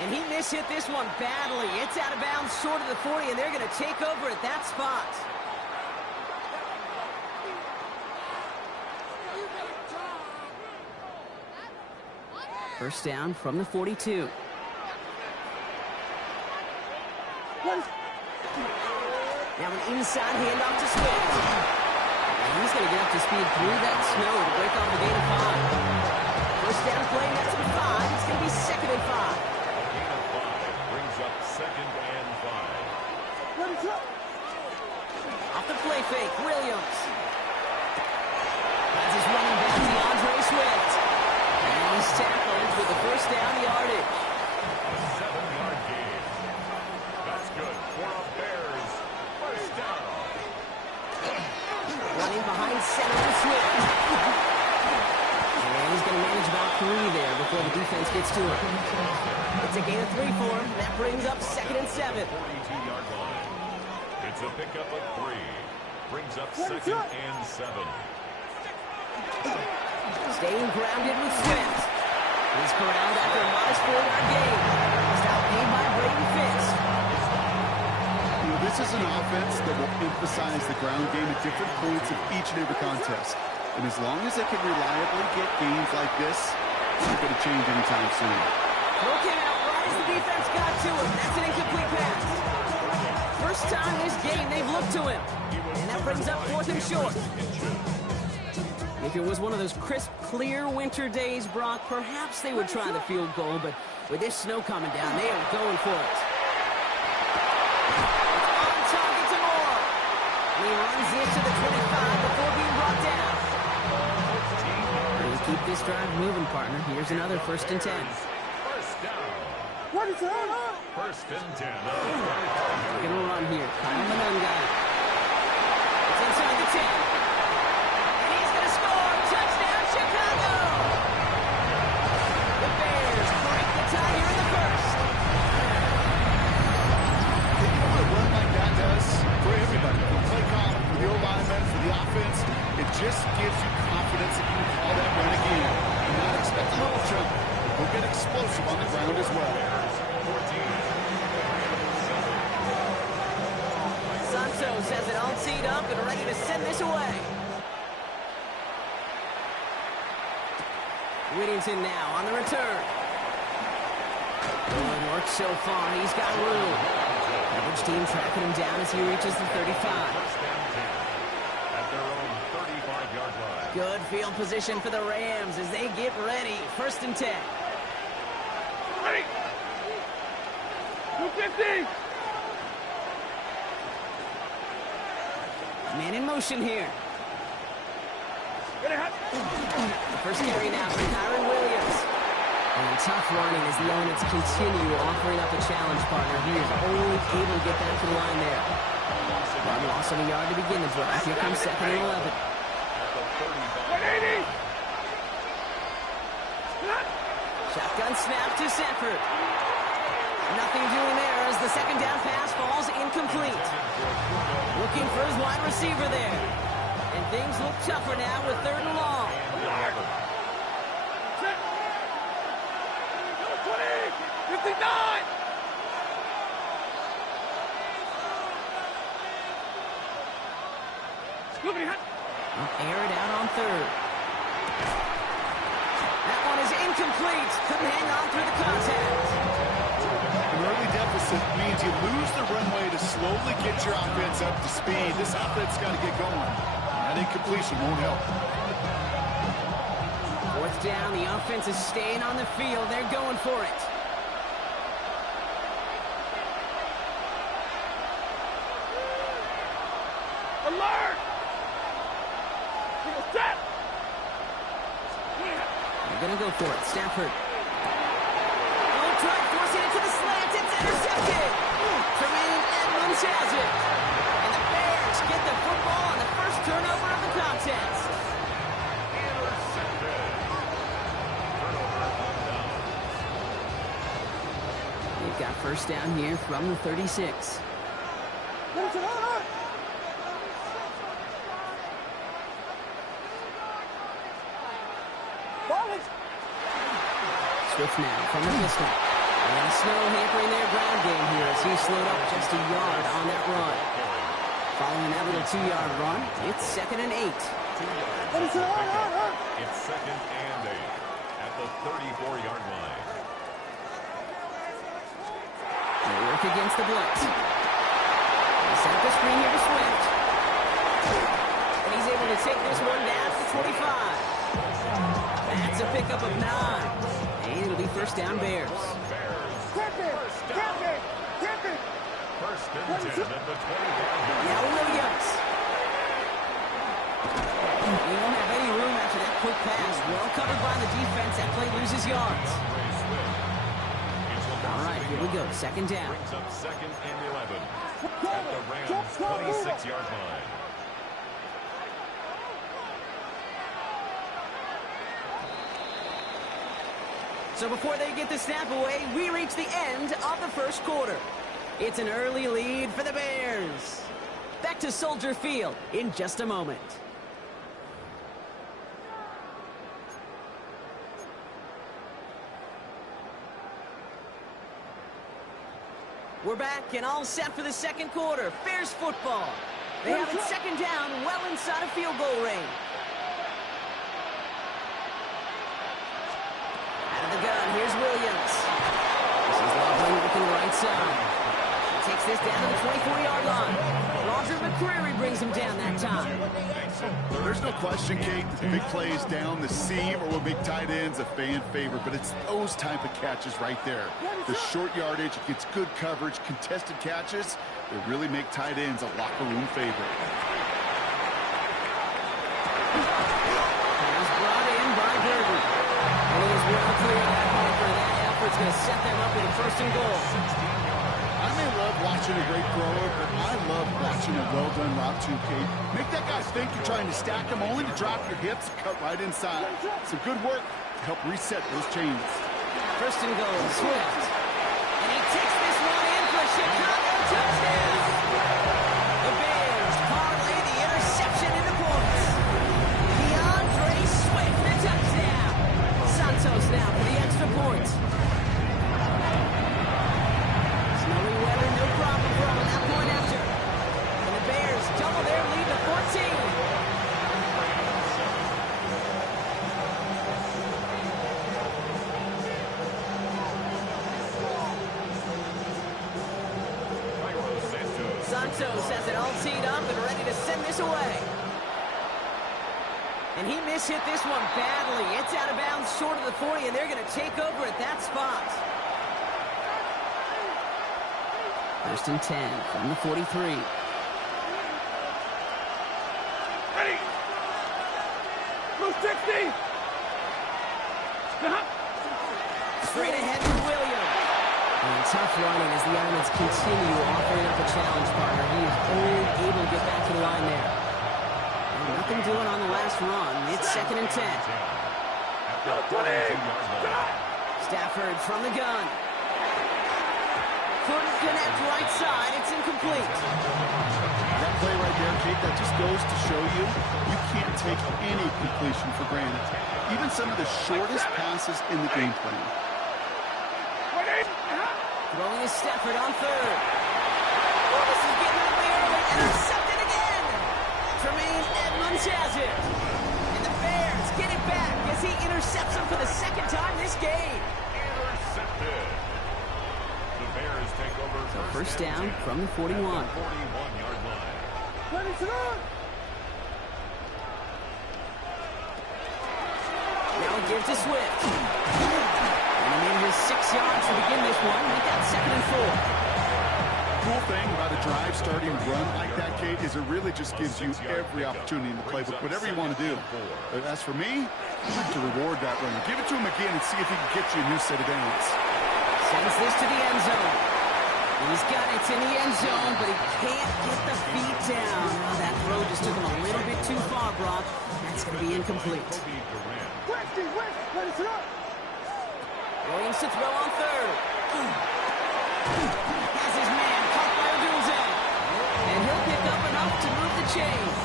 And he mishit this one badly. It's out of bounds short of the 40, and they're going to take over at that spot. First down from the 42. Now an inside handoff to Swift. And he's going to get up to speed through that snow to break off the gain of 5. First down play, that's at 5. It's going to be 2nd and 5. Gain of 5 brings up 2nd and 5. Off the play fake, Williams. That's his running back, DeAndre Swift. And he's tackled with the first down yardage. A 7-yard gain. That's good for a Bears first down. Running behind center to Swift. And he's going to manage about 3 there before the defense gets to him. It's a gain of 3 for him. That brings up 2nd and 7. 42-yard line. It's a pickup of 3. Brings up 2nd and 7. Staying grounded with Swift. He's corralled after a modest 4-yard gain. Stop made by Braden Fitz. This is an offense that will emphasize the ground game at different points of each and every contest. And as long as they can reliably get games like this, it's not going to change anytime soon. Throw came out right as the defense got to him. That's an incomplete pass. First time this game they've looked to him. And that brings up 4th and short. If it was one of those crisp, clear winter days, Brock, perhaps they would try the field goal, but with this snow coming down, they are going for it. It's on target to Moore. He runs into the 25 before being brought down. We'll keep this drive moving, partner. Here's another 1st and 10. First down. What is that? 1st and 10. We're going to run here. Kyle Manunga. It's inside the 10. And he's going to score. Touchdown, Chicago. The Bears break the tie here in the 1st. Think of what a run like that does for everybody. For the play call, for the O-linemen, for the offense. It just gives you confidence that you can call that run again. You're not expecting a little jump. We'll get explosive on the ground as well. 14. Santos has it all teed up and ready to send this away. Whittington now on the return. Good work so far. He's got room. Average team tracking him down as he reaches the 35. First down 10 at their own 35-yard line. Good field position for the Rams as they get ready. 1st and 10. Ready. 250. Man in motion here. Ready, hot. First carry now for Kyron Williams. And tough running as the elements continue offering up a challenge partner. He is only able to get back to the line there. One loss of a yard to begin the drive. Here comes 2nd and 11. 180. Shotgun snap to Sanford. Nothing doing there as the 2nd down pass falls incomplete. Looking for his wide receiver there. And things look tougher now with 3rd and long. 59. Air it out on 3rd. That one is incomplete. Couldn't hang on through the contact. An early deficit means you lose the runway to slowly get your offense up to speed. This offense got to get going. That incompletion won't help. 4th down. The offense is staying on the field. They're going for it. Alert! Set! They're going to go for it. Stafford. Oh, try forcing it to the slant. It's intercepted. Tremaine Edmonds has it. And the Bears get the football on the first turnover of the contest. They've got first down here from the 36. Swift now from the pistol. And snow hampering their ground game here as he slowed up just a yard on that run. Following that little 2-yard run, it's 2nd and 8. It's 2nd and 8 at the 34-yard line. They work against the blitz. They set up the screen here to Swift. And he's able to take this one down to the 25. That's a pickup of 9. And it'll be first down Bears. First and 10 at the 25. Now Williams. He won't have any room after that quick pass. Well covered by the defense. That play loses yards. All right, here we go. 2nd down. Brings up 2nd and 11 at the Rams' 26-yard line. So before they get the snap away, we reach the end of the first quarter. It's an early lead for the Bears. Back to Soldier Field in just a moment. We're back and all set for the second quarter. Bears football. They have it 2nd down, well inside of field goal range. Out of the gun, here's Williams. This is Loveland looking right side. He takes this down to the 24-yard line. Roger McCreary brings him down that time. There's no question, Kate, that the big plays down the seam or with big tight ends a fan favorite, but it's those type of catches right there. The short yardage, it gets good coverage, contested catches, they really make tight ends a locker room favorite. He's brought in by Burton. And he is well clear of that marker. That effort's going to set them up with a 1st and goal. I may love watching a great thrower, but I love watching a well-done route too, Kate. Make that guy think you're trying to stack him only to drop your hips and cut right inside. Some good work to help reset those chains. 1st and goal, Swift. And he takes this one in for a Chicago touchdown. The Bears parlay the interception into points. DeAndre Swift, the touchdown. Santos now for the extra point. Snowy weather, no problem for him on that point after. And the Bears double their lead to 14. Santos has it all teed up and ready to send this away. And he mishit this one badly. It's out of bounds short of the 40, and they're going to take over at that spot. 1st and 10 from the 43. Ready. Blue 60. Stop. Straight ahead with Williams. And tough running as the elements continue offering up a challenge partner. He is only able to get back to the line there. And nothing doing on the last run. It's 2nd and 10. Stafford from the gun. Couldn't connect right side. It's incomplete. That play right there, Kate, that just goes to show you you can't take any completion for granted. Even some of the shortest passes in the game plan. Throwing is Stafford on 3rd. Oh, this is getting ugly early. Intercepted again. Tremaine Edmonds has it. And the Bears get it back as he intercepts him for the 2nd time this game. Intercepted. The Bears take over So first down from the 41. 41-yard line. Ready to run. Now a give to Swift. And he needed his 6 yards to begin this one. Make that 2nd and 4. Cool thing about a drive starting run like that, Kate, is it really just gives you every opportunity in the playbook, whatever you want to do. But as for me, I'd like to reward that runner. Give it to him again and see if he can get you a new set of downs. Sends this to the end zone. He's got it in the end zone, but he can't get the feet down. Oh, that throw just took him a little bit too far, Brock. That's going to be incomplete. Ready to run. Williams to throw on 3rd. Has his man caught by Odunze. And he'll pick up enough to move the chains.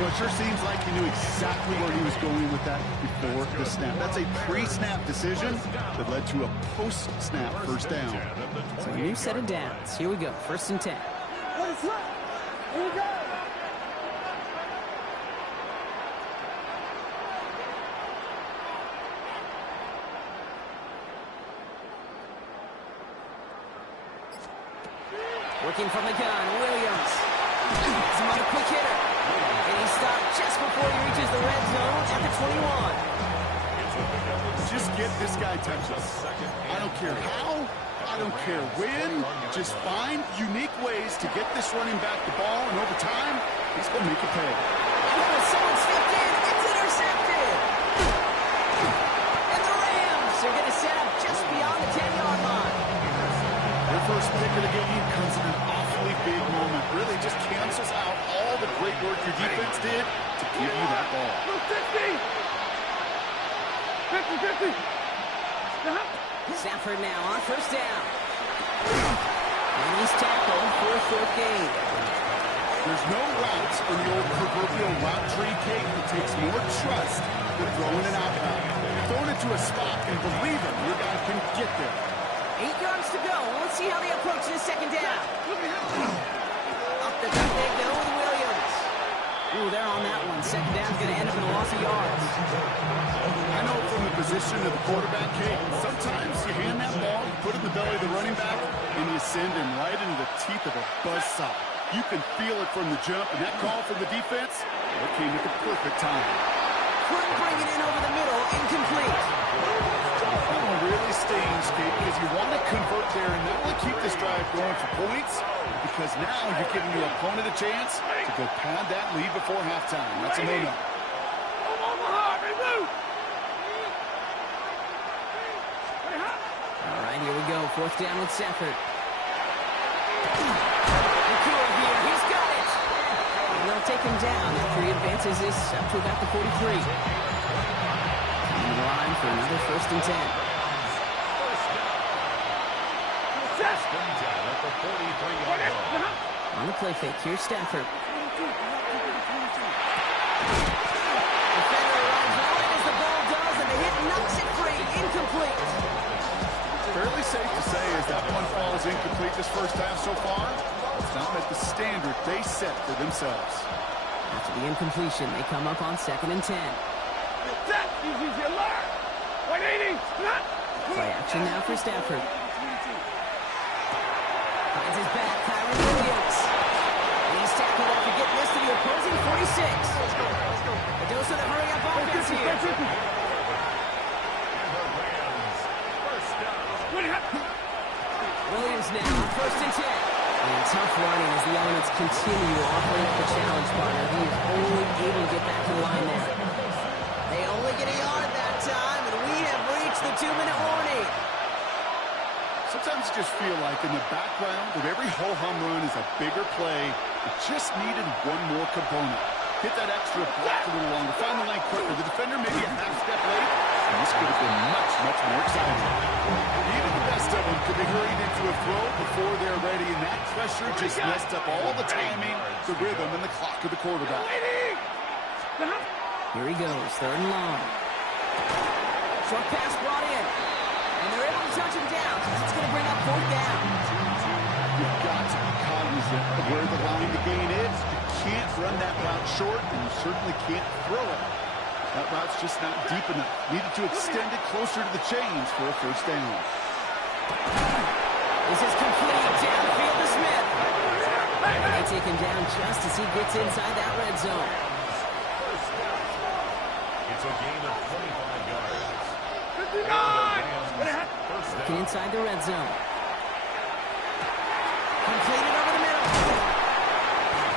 Well, it sure seems like he knew exactly where he was going with that before the snap. That's a pre-snap decision that led to a post-snap first down. So a new set of downs. Here we go. 1st and 10. Here we go. Working from the gun, Williams. Some on the quick hitter. And he stopped just before he reaches the red zone at the 21. Just get this guy touches. I don't care how, I don't care when. Just find unique ways to get this running back the ball, and over time, he's going to make it pay. Oh, someone stepped in. It's intercepted. And the Rams are going to set up just beyond the 10-yard line. Their first pick of the game comes in an awfully big moment. Really just cancels out all the great work your defense did to give you that ball. 50. Stafford now on 1st down. And he's tackled for a 4th gain. There's no route in the old proverbial route tree cake that takes more trust than throwing it out route. Throwing it to a spot and believe it, your guy can get there. 8 yards to go. Let's see how they approach this 2nd down. Up the gut they go with Williams. Ooh, they're on that one. 2nd down's going to end up in a loss of yards. I know from the position of the quarterback, Kate, sometimes you hand that ball, you put it in the belly of the running back, and you send him right into the teeth of a buzzsaw. You can feel it from the jump, and that call from the defense, it came at the perfect time. Couldn't bring it in over the middle. Incomplete. That one really stings, Kate, because you want to convert there and not only keep this drive going for points, because now you're giving your opponent a chance to go pad that lead before halftime. That's a no-no. All right, here we go. 4th down with Stafford. Here, he's got it. And they'll take him down after he advances this up to about the 43. On the line for another 1st and 10. On the play fake, here's Stafford. Defender runs right as the ball does, and the hit knocks it free. Incomplete. Fairly safe to say as that one falls incomplete this first half so far, it's not met the standard they set for themselves. After the incompletion, they come up on 2nd and 10. Play action now for Stafford. Finds his back, Kyron Williams. And he's tackled after getting this to the opposing 46. A dose of the hurry-up offense here. Williams now, 1st and 10. And tough running as the elements continue offering up the challenge partner. He is only able to get back to the line there. They only get a yard that time, and we have reached the 2-minute warning. Sometimes you just feel like in the background of every ho-hum run is a bigger play. It just needed one more component. Hit that extra block a little longer, find the lane quicker. The defender maybe a half step late, and this could have been much, much more exciting. Even the best of them could be hurried into a throw before they're ready, and that pressure just messed up all the timing, the rhythm, and the clock of the quarterback. Here he goes, 3rd and long. Short pass brought in. And they're able to touch him down because it's going to bring up 4th down. You've got to be cognizant of where the line to gain is. You can't run that route short, and you certainly can't throw it. That route's just not deep enough. Needed to extend it closer to the chains for a 1st down. This is complete downfield to Smith. And they take him down just as he gets inside that red zone. It's a gain of 25 yards. Looking inside the red zone. Completed over the middle.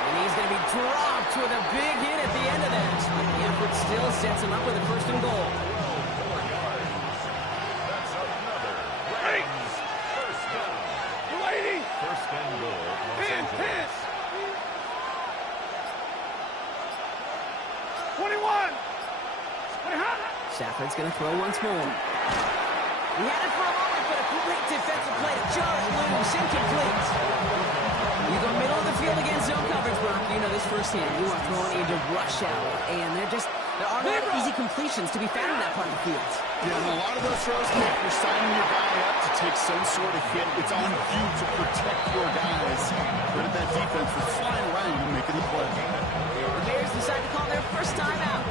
And he's going to be dropped with a big hit at the end of that. But the effort still sets him up with a 1st and goal. 4 yards. That's another Rams 1st down. 1st and goal. Los Angeles. 21. Stafford's going to throw once more. He had it for a moment, but a great defensive play to jar it loose. Incomplete. You go middle of the field against zone coverage, Brock. You know this firsthand. You are throwing into rush hour, and there aren't a lot of easy completions to be found in that part of the field. Yeah, and a lot of those throws, Nick, you're signing your guy up to take some sort of hit. It's on you to protect your guys. Credit that defense for flying around and making the play. The Bears decide to call their first timeout.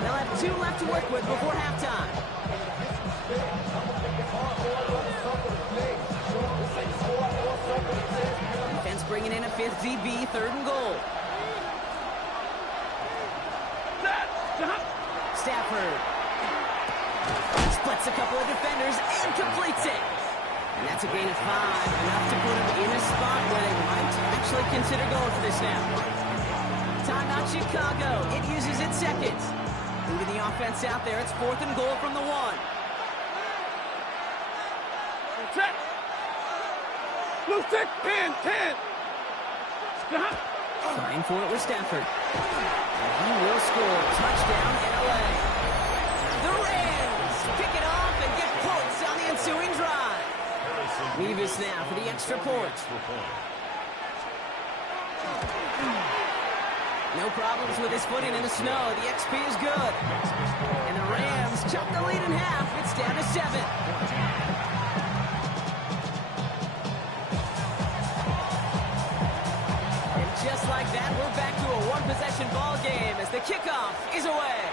They'll have 2 left to work with before halftime. Defense bringing in a 5th DB, 3rd and goal. Stafford splits a couple of defenders and completes it. And that's a gain of 5, enough to put him in a spot where they might actually consider going for this now. Timeout Chicago. It uses its seconds. Moving the offense out there. It's 4th and goal from the 1. Check. Blue 6, 10. Trying for it with Stafford. And he will score. Touchdown, LA. The Rams pick it off and get points on the ensuing drive. Revis now for the extra point. No problems with his footing in the snow. The XP is good. And the Rams chop the lead in half. It's down to 7. Just like that, we're back to a one-possession ball game as the kickoff is away.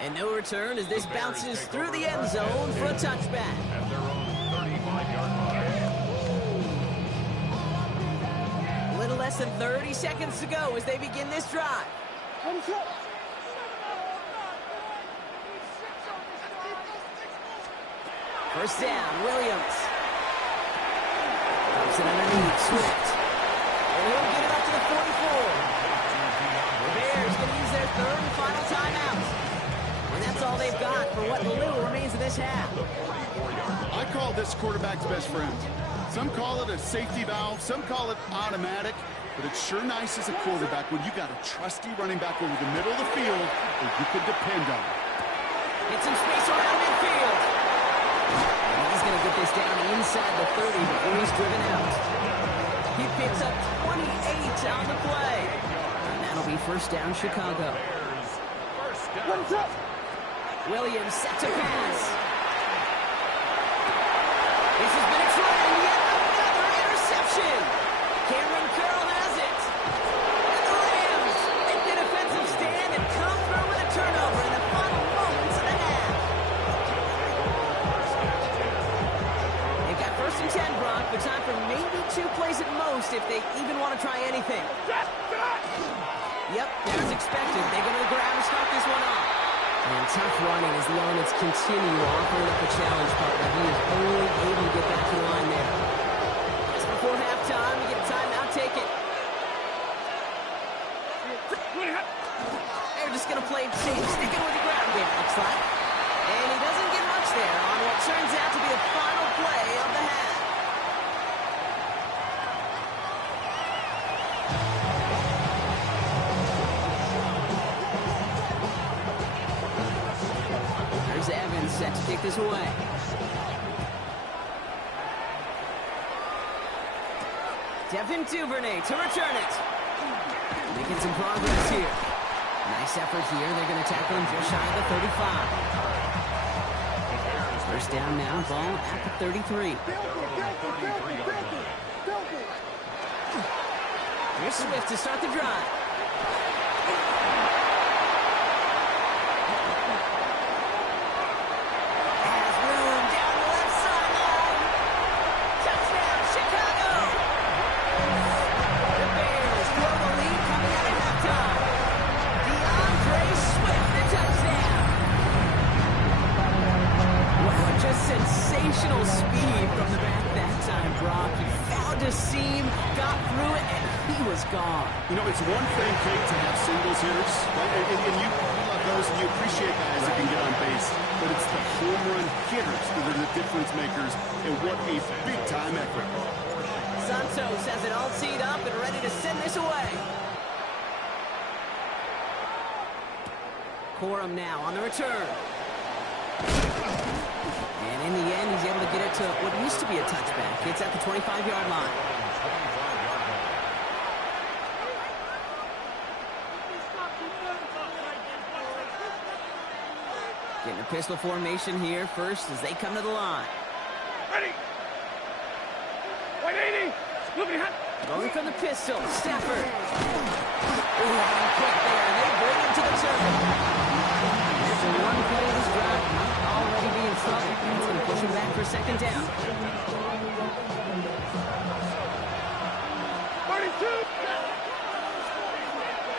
And no return as this bounces through the end zone for a touchback. At their own 35-yard line. A little less than 30 seconds to go as they begin this drive. First down, Williams. Dumps it underneath, Swift. And he'll get it up to the 44. The Bears going to use their 3rd and final timeout. And that's all they've got for what little remains of this half. I call this quarterback's best friend. Some call it a safety valve, some call it automatic, but it's sure nice as a quarterback when you got a trusty running back over the middle of the field that you can depend on. Get some space around midfield. And he's going to get this down inside the 30 before he's driven out. He picks up 28 on the play. And that'll be first down, Chicago. Williams set to pass. This has been a try, and yet another interception. Cameron Curl has it. And the Rams make the defensive stand and come through with a turnover in the final moments of the half. They've got 1st and 10, Brock, but time for maybe 2 plays at most if they even want to try anything. Yep, as expected. They go to the ground and start this one off. And tough running as the elements continue offering up a challenge partner. He is only able to get back to the line there. Just before halftime, we get a timeout, take it. They're just going to play safe, sticking with the ground game, looks like. And he doesn't get much there on what turns out to be the final play of the half. Set to kick this away. Devin Duvernay to return it. Making some progress here. Nice effort here. They're going to tackle him just shy of the 35. First down now, ball at the 33. Here's Swift to start the drive. Sensational speed from the back that time, Brock. He found a seam, got through it, and he was gone. You know, it's one thing, Kate, to have singles hitters, and you love those, and you appreciate guys that can get on base, but it's the home run hitters that are the difference makers, and what a big-time effort. Santos has it all teed up and ready to send this away. Corum now on the return. And in the end, he's able to get it to what used to be a touchback. It's at the 25-yard line. Getting a pistol formation here first as they come to the line. Ready. 180. Moving hot. Going from the pistol, Stafford. Ooh, and quick there, and they bring him to the circle. After one play of this drive, might already be in trouble. It's going to push him back for second down. 32.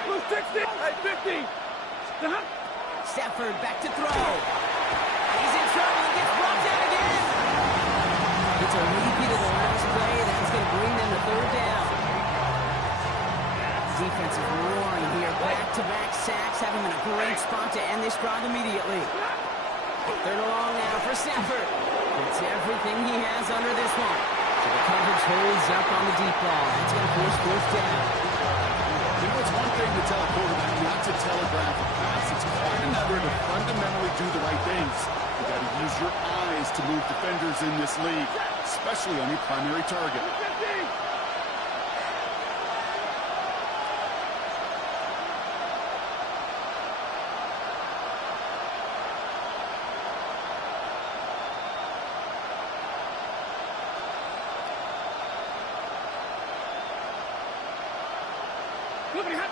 Blue 60. Hey, 50. Stafford back to throw. He's in trouble and gets brought down again. It's a repeat of the last play. That's going to bring them to third down. Defense is roaring here. Back-to-back sacks have him in a great spot to end this drive immediately. Third and long now for Stafford. It's everything he has under this one. So the coverage holds up on the deep ball. That's going to force fourth down. You know, it's one thing to tell a quarterback not to telegraph a pass. It's quite another to fundamentally do the right things. You got to use your eyes to move defenders in this league, especially on your primary target. Moving hot.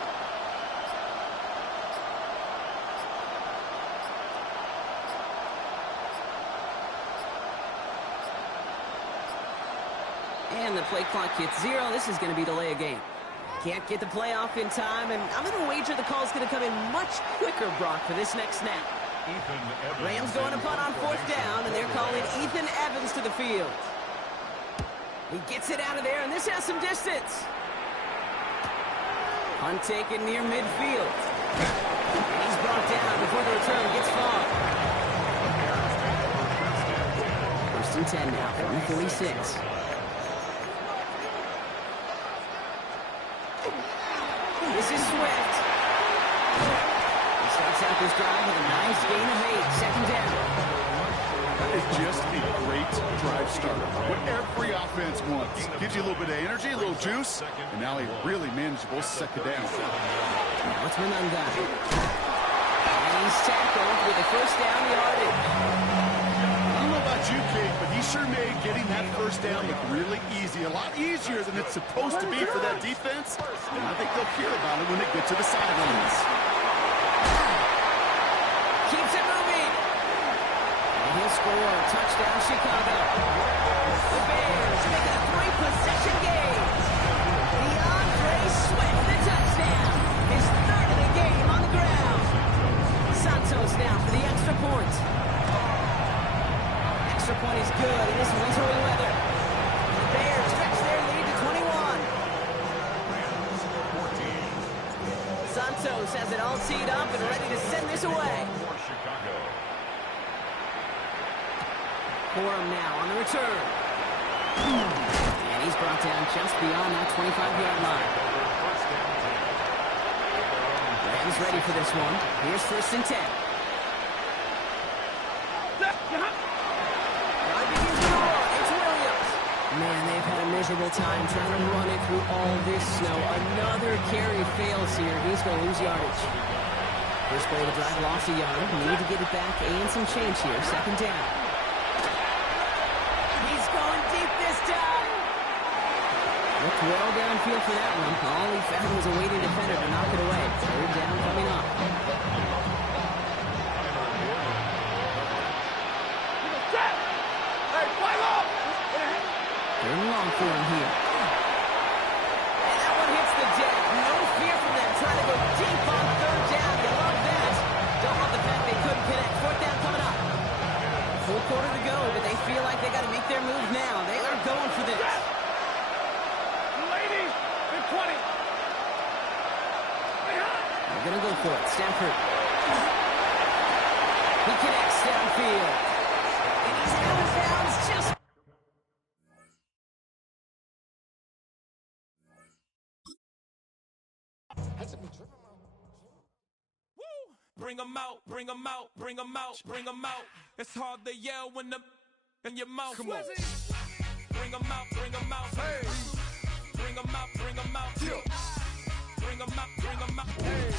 And the play clock hits 0. This is going to be delay a game. Can't get the play off in time, and I'm going to wager the call is going to come in much quicker, Brock, for this next snap. Rams going to punt on fourth down, and they're calling Ethan Evans to the field. He gets it out of there, and this has some distance. Punt taken near midfield. And he's brought down before the return gets far. First and 10 now from 46. This is Swift. He starts out this drive with a nice gain of 8. Second down. That is just a great drive starter. What every offense wants. Gives you a little bit of energy, a little juice, and now a really manageable second down. Now it's Manunga. And he's tackled with a first down yardage. I don't know about you, Kate, but he sure made getting that first down look really easy. A lot easier than it's supposed to be for that defense. And I think they'll hear about it when they get to the sidelines. Keeps it moving. And he'll score. Touchdown, Chicago. The Bears make it a 3-possession game. DeAndre Swift, the touchdown. His third of the game on the ground. Santos now for the extra point. Extra point is good in this wintry weather. The Bears stretch their lead to 21. Santos has it all teed up and ready to send this away. Corum now on the return. And he's brought down just beyond that 25-yard line. Rams ready for this one. Here's first and 10. Man, they've had a miserable time trying to run it through all this snow. Another carry fails here. He's going to lose yardage. First play of the drive, lost a yard. Need to get it back and some change here. Second down. He's going deep this time. Looked well downfield for that one. All he found was a waiting defender to knock it away. Third down coming up. Third and long for him here. And that one hits the deck. No fear from them trying to go deep on third down. You love that. Don't love the fact they couldn't connect. Fourth down coming up. Full quarter to go, but they feel like they got to make their move now. They are going for this. Lady, 20. They're going to go for it. Stafford. He connects downfield. And he's out of bounds just... Bring 'em out, bring 'em out, bring 'em out, bring 'em out. It's hard to yell when the in your mouth. Come on. Bring 'em out, bring 'em out. Hey. Bring 'em out, bring 'em out. Yo. Bring 'em out, bring 'em out. Hey.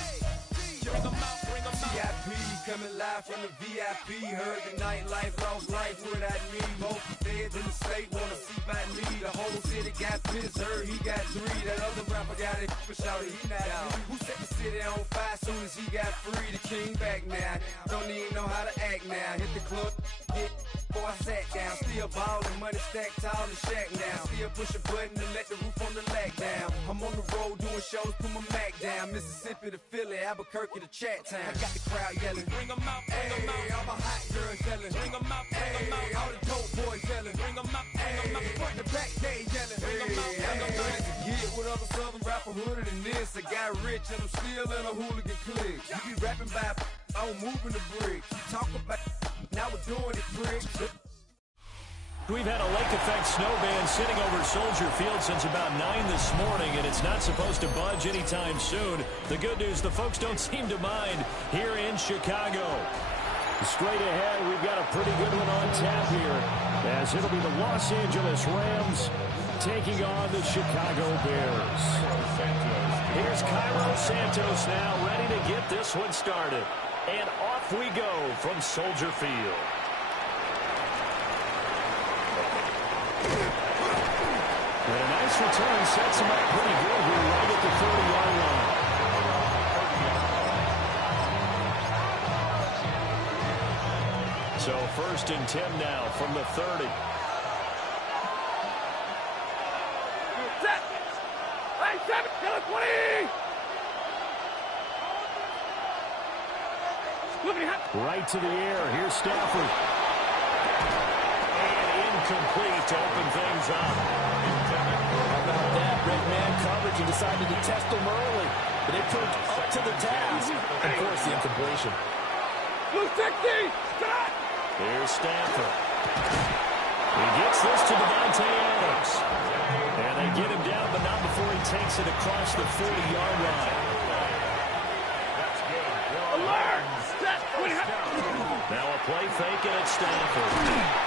Bring 'em out, bring 'em out. VIP coming live from the VIP. Heard the nightlife, lost life without me. Most feds in the state wanna see by me. The whole city got pissed, heard he got 3. That other rapper got it for shouted, he not out. Who set the city on fire soon as he got free? The king back now, don't even know how to act now. Hit the club, get before I sat down. Still ballin', money stacked tall in shack now. Still push a button to let the roof on the lag down. I'm on the road doing shows, put my Mac down. Mississippi to Philly, Albuquerque to Chat Town. I got the crowd yelling, Bring 'em out, bring 'em out. all my hot girls yelling, Bring 'em out, bring 'em out. all the dope boys yelling, Bring 'em out, bring 'em out. front to back they yelling, Bring 'em out, bring 'em out. Get with other southern rapper hooded than this. I got rich and I'm still in a hooligan clique. You be rapping by, I'm moving the bricks. You talk about, now we're doing it, pricks. We've had a lake effect snow band sitting over Soldier Field since about 9 this morning, and it's not supposed to budge anytime soon. The good news, the folks don't seem to mind here in Chicago. Straight ahead, we've got a pretty good one on tap here, as it'll be the Los Angeles Rams taking on the Chicago Bears. Here's Cairo Santos now, ready to get this one started. And off we go from Soldier Field. And a nice return sets him up pretty good here right at the 30-yard line. So 1st and 10 now from the 30. Set. Hey, 7, kill it, 20. Right to the air. Here's Stafford. Incomplete to open things up. How about that? Red man coverage and decided to test them early. But they proved up to the task and forced the incompletion. Blue 60! Stop! Here's Stafford. He gets this to Devontae Adams. And they get him down, but not before he takes it across the 40-yard line. That's good. Alert! Set! Now a play fake, and it's Stafford.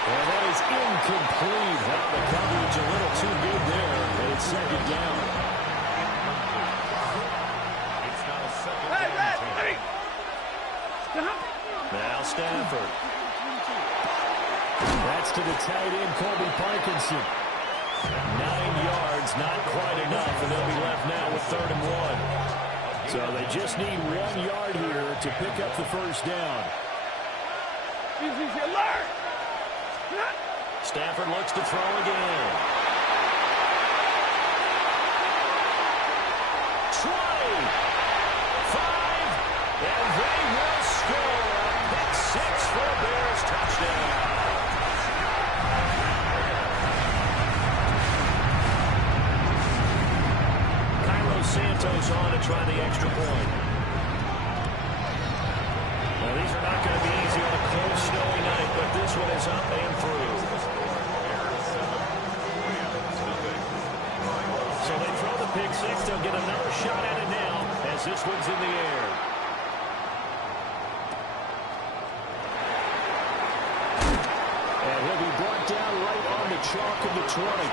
And that is incomplete. Well, the coverage a little too good there, and it's 2nd down. It's now 2nd Hey, down. hey! Now Stafford. That's to the tight end, Colby Parkinson. 9 yards, not quite enough, and they'll be left now with 3rd and 1. So they just need 1 yard here to pick up the 1st down. Easy, alert! Stafford looks to throw again. 20, 5, and they will score. A pick 6 for a Bears touchdown. Cairo Santos on to try the extra point. Now, these are not going to be easy on a cold, snowy night, but this one is up and through. So they throw the pick 6. They'll get another shot at it now as this one's in the air. And he'll be brought down right on the chalk of the 20.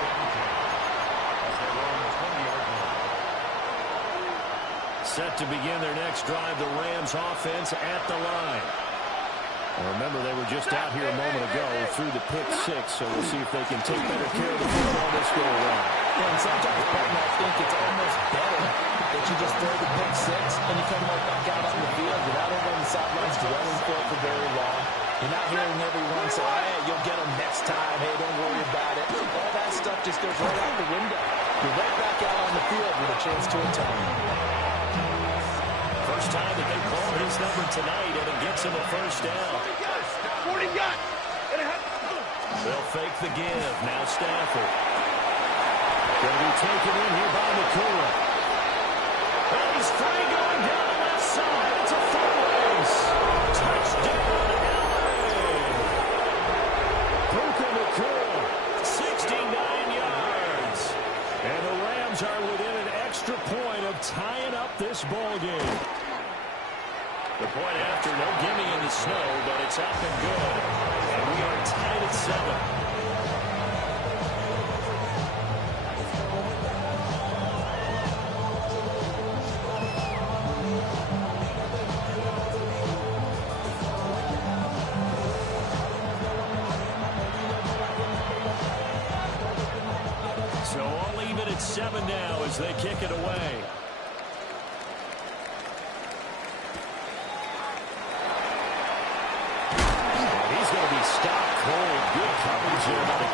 Set to begin their next drive, the Rams offense at the line. And remember, they were just out here a moment ago through the pick 6, so we'll see if they can take better care of the football this go around. Yeah, and sometimes, Patton, I think it's almost better that you just throw the pick 6 and you come right back out on the field without over on the sidelines dwelling for it for very long. You're not hearing everyone say, hey, you'll get them next time. Hey, don't worry about it. All that stuff just goes right out the window. You're right back out on the field with a chance to atone. First time that they've called his number tonight, and it gets him a 1st down. 40 got! They'll fake the give. Now Stafford. Going to be taken in here by Nakua. And he's free going down the left side. It's a full race. Touchdown, LA! Puka Nakua, 69 yards. And the Rams are within an extra point of tying up this ball game. The point after, no gimme in the snow, but it's up and good. And we are tied at 7. at 7 now as they kick it away. He's going to be stopped cold. Good coverage there by the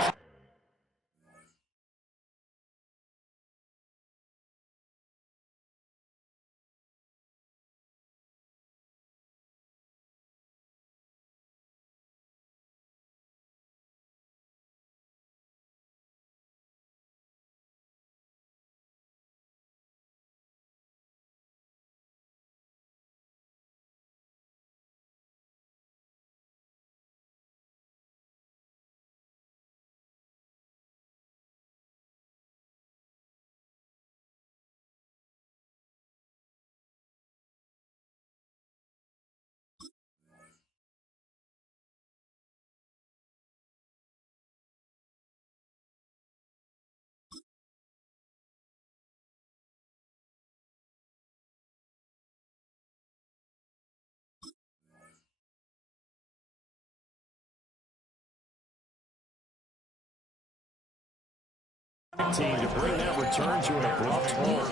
team to bring that return to an abrupt halt.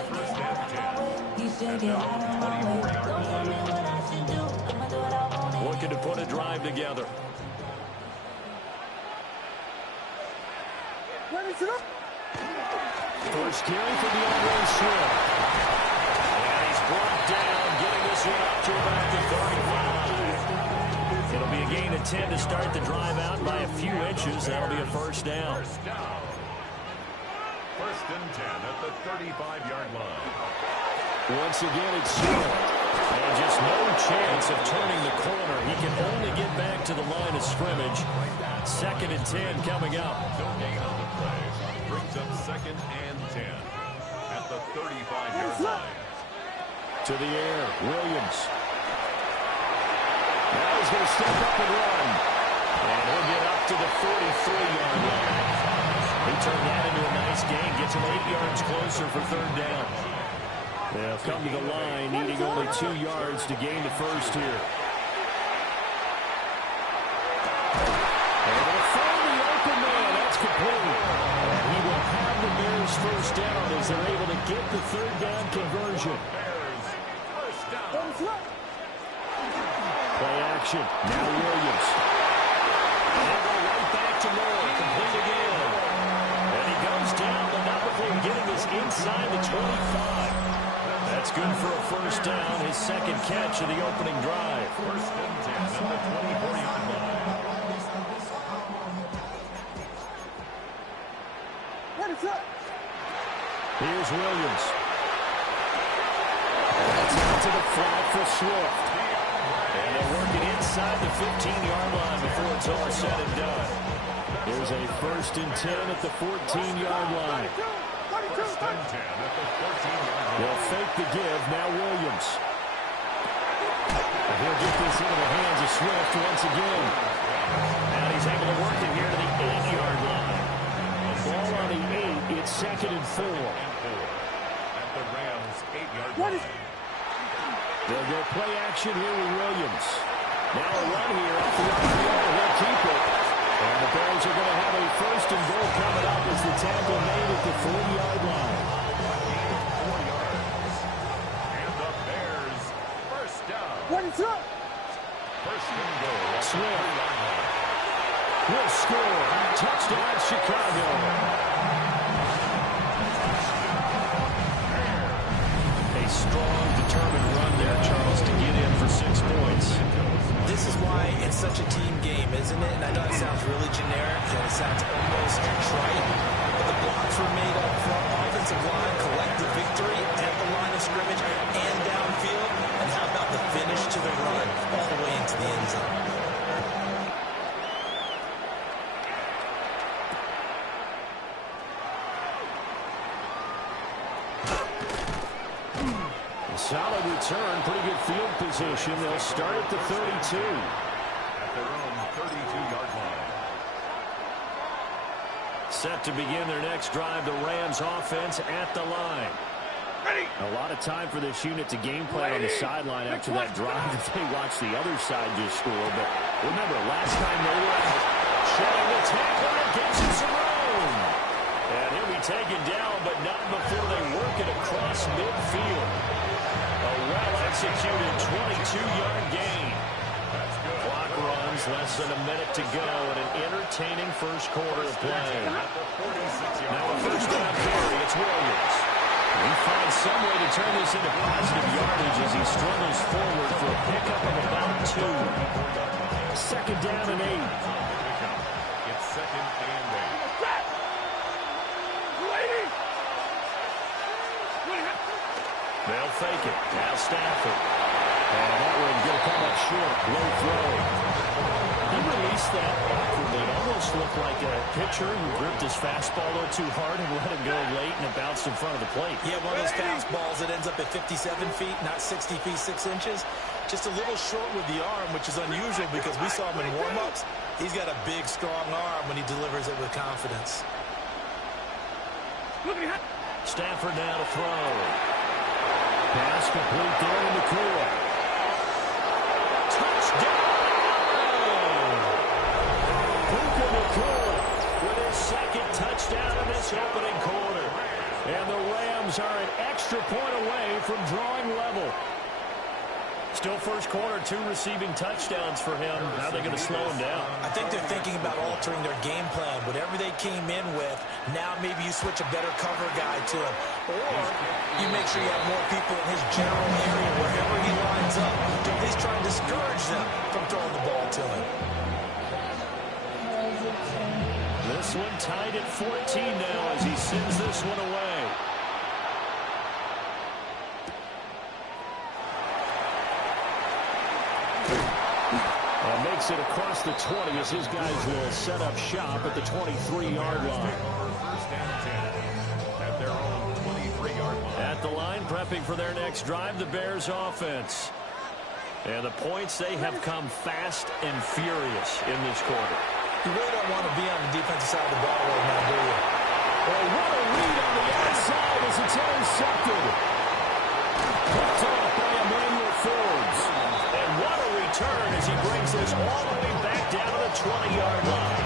Looking to put a drive together. First carry for the DeAndre Swift. And he's brought down, getting this one up to about the 35. It'll be a gain of 10 to start the drive out by a few inches. That'll be a first down. First and 10 at the 35-yard line. Once again, it's Swift. And just no chance of turning the corner. He can only get back to the line of scrimmage. Second and 10 coming up. No gain on the play. Brings up second and 10 at the 35-yard line. To the air, Williams. Now he's going to step up and run. And he'll get up to the 43-yard line. He turned that into a nice gain. Gets him 8 yards closer for third down. They'll come to the line, needing only 2 yards to gain the first here. And they'll find the open man. That's complete. And he will have the Bears first down as they're able to get the third down conversion. Play action. Now Williams. They'll go right back to Moore. Complete again. And he goes down, but not before getting us inside the 25. That's good for a first down, his second catch of the opening drive. First and 10 at the 24-yard line. Here's Williams. That's out to the flat for Swift. And they're working inside the 15-yard line before it's all said and done. There's a first and 10 at the 14-yard line. First and 10 at the 14-yard line. They'll fake the give. Now Williams. And he'll get this into the hands of Swift once again. And he's able to work it here to the 8-yard line. Ball on the 8. It's second and 4. At the Rams' 8-yard line. They'll go play action here with Williams. Now a run here off the RPO. He'll keep it. And the Bears are going to have a first and goal coming up as the tackle made at the 40-yard line. 4 yards. And the Bears first down. First and goal. Swift will score. Touchdown, Chicago. A strong, determined run there, Charles, to get in for 6 points. This is why it's such a team game, isn't it? And I know it sounds really generic and it sounds almost trite, but the blocks were made up front. Offensive line collected victory at the line of scrimmage and downfield. And how about the finish to the run all the way into the end zone? Solid return, pretty good field position. They'll start at the 32. At their own 32-yard line. Set to begin their next drive, the Rams offense at the line. A lot of time for this unit to game plan on the sideline after that drive that they watched the other side just score. But remember, last time they were out, showing the tackle and gets him some room. And he'll be taken down, but not than a minute to go in an entertaining first quarter of play. Now a first down carry. It's Williams. He finds some way to turn this into positive yardage as he struggles forward for a pickup of about 2. Second down and 8. It's second and 8. They'll fake it. Now Stafford. And that one going to come up short. Low throw. He released that awkwardly. It almost looked like a pitcher who gripped his fastball a little too hard and let it go late, and it bounced in front of the plate. Yeah, one of those fastballs that ends up at 57 feet, not 60 feet, 6 inches. Just a little short with the arm, which is unusual because we saw him in warm-ups. He's got a big, strong arm when he delivers it with confidence. Stafford now to throw. Pass complete there in the core. Touchdown! Puka Nacua with his second touchdown in this opening quarter. And the Rams are an extra point away from drawing level. Still first quarter, 2 receiving touchdowns for him. How are they going to slow him down? I think they're thinking about altering their game plan. Whatever they came in with, now maybe you switch a better cover guy to him. Or you make sure you have more people in his general area wherever he lines up to at least try and discourage them from throwing the ball to him. This one tied at 14 now as he sends this one away. Makes it across the 20 as his guys will set up shop at the 23-yard line. First and 10 at their own 23-yard line. At the line, prepping for their next drive, the Bears offense. And the points, they have come fast and furious in this quarter. You really don't want to be on the defensive side of the ball right now, do you? Well, what a read on the outside as it's intercepted. Picked off by Emmanuel Forbes. And what a return as he brings this all the way back down to the 20-yard line.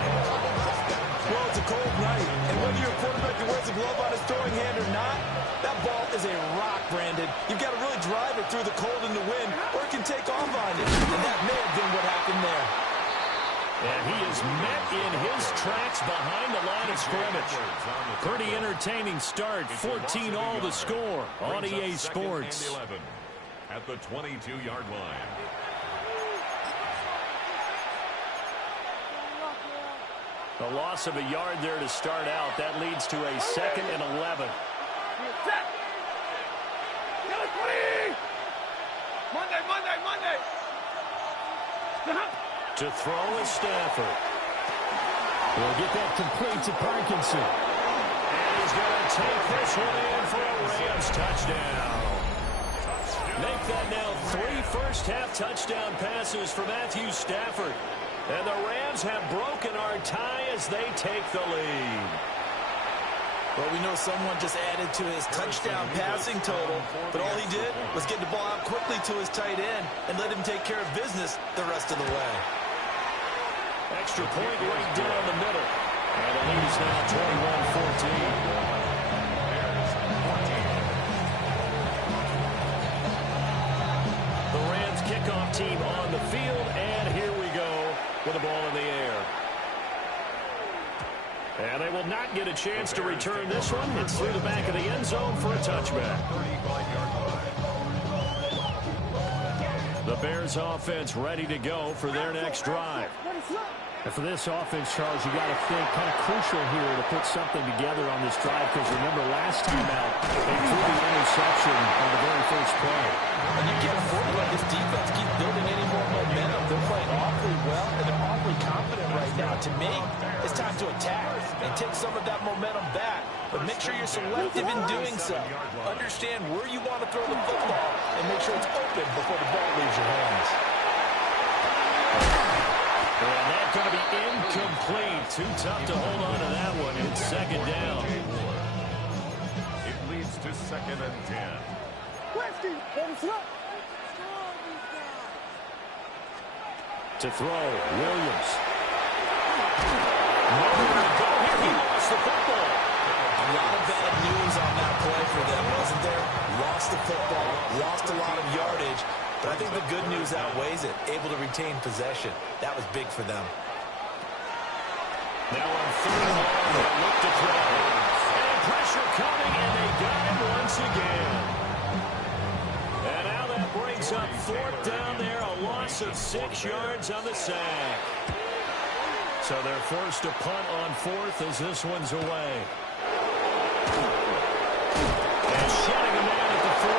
Well, it's a cold night, and whether you're a quarterback who wears a glove on his throwing hand or not, that ball is a rock, Brandon. You've got to really drive it through the cold and the wind, or it can take off on you. And that may have been what happened there. And he is met in his tracks behind the line of scrimmage. Pretty entertaining start. 14 all the score on EA Sports. At the 22-yard line. A loss of a yard there to start out. That leads to a 2nd and 11. Monday. To throw is Stafford. We'll get that complete to Parkinson. And he's going to take this one in for a Rams touchdown. Make that now 3 first-half touchdown passes for Matthew Stafford. And the Rams have broken our tie as they take the lead. Well, we know someone just added to his touchdown passing total, but all he did was get the ball out quickly to his tight end and let him take care of business the rest of the way. Extra point right down the middle. And the lead is now 21-14. Kickoff team on the field, and here we go with the ball in the air. And they will not get a chance to return this one. It's through the back of the end zone for a touchback. The Bears offense ready to go for their next drive. And for this offense, Charles, you got to think kind of crucial here to put something together on this drive, because remember last time out, they threw the interception on the very first play. And you can't afford to let this defense keep building any more momentum. They're playing awfully well, and they're awfully confident right now. To me, it's time to attack and take some of that momentum back. But make sure you're selective in doing so. Understand where you want to throw the football, and make sure it's open before the ball leaves your hands. And that's going to be incomplete. Too tough to hold on to that one. It's second down. It leads to 2nd and 10. To throw, Williams. Nowhere to go here. He lost the football. A lot of bad news on that play for them, wasn't there? Lost the football, lost a lot of yardage. But I think the good news outweighs it. Able to retain possession. That was big for them. Now on third and long, they look to throw. And pressure coming, and they got him once again. And now that brings up fourth down there, a loss of 6 yards on the sack. So they're forced to punt on fourth as this one's away. And shedding a man at the 40.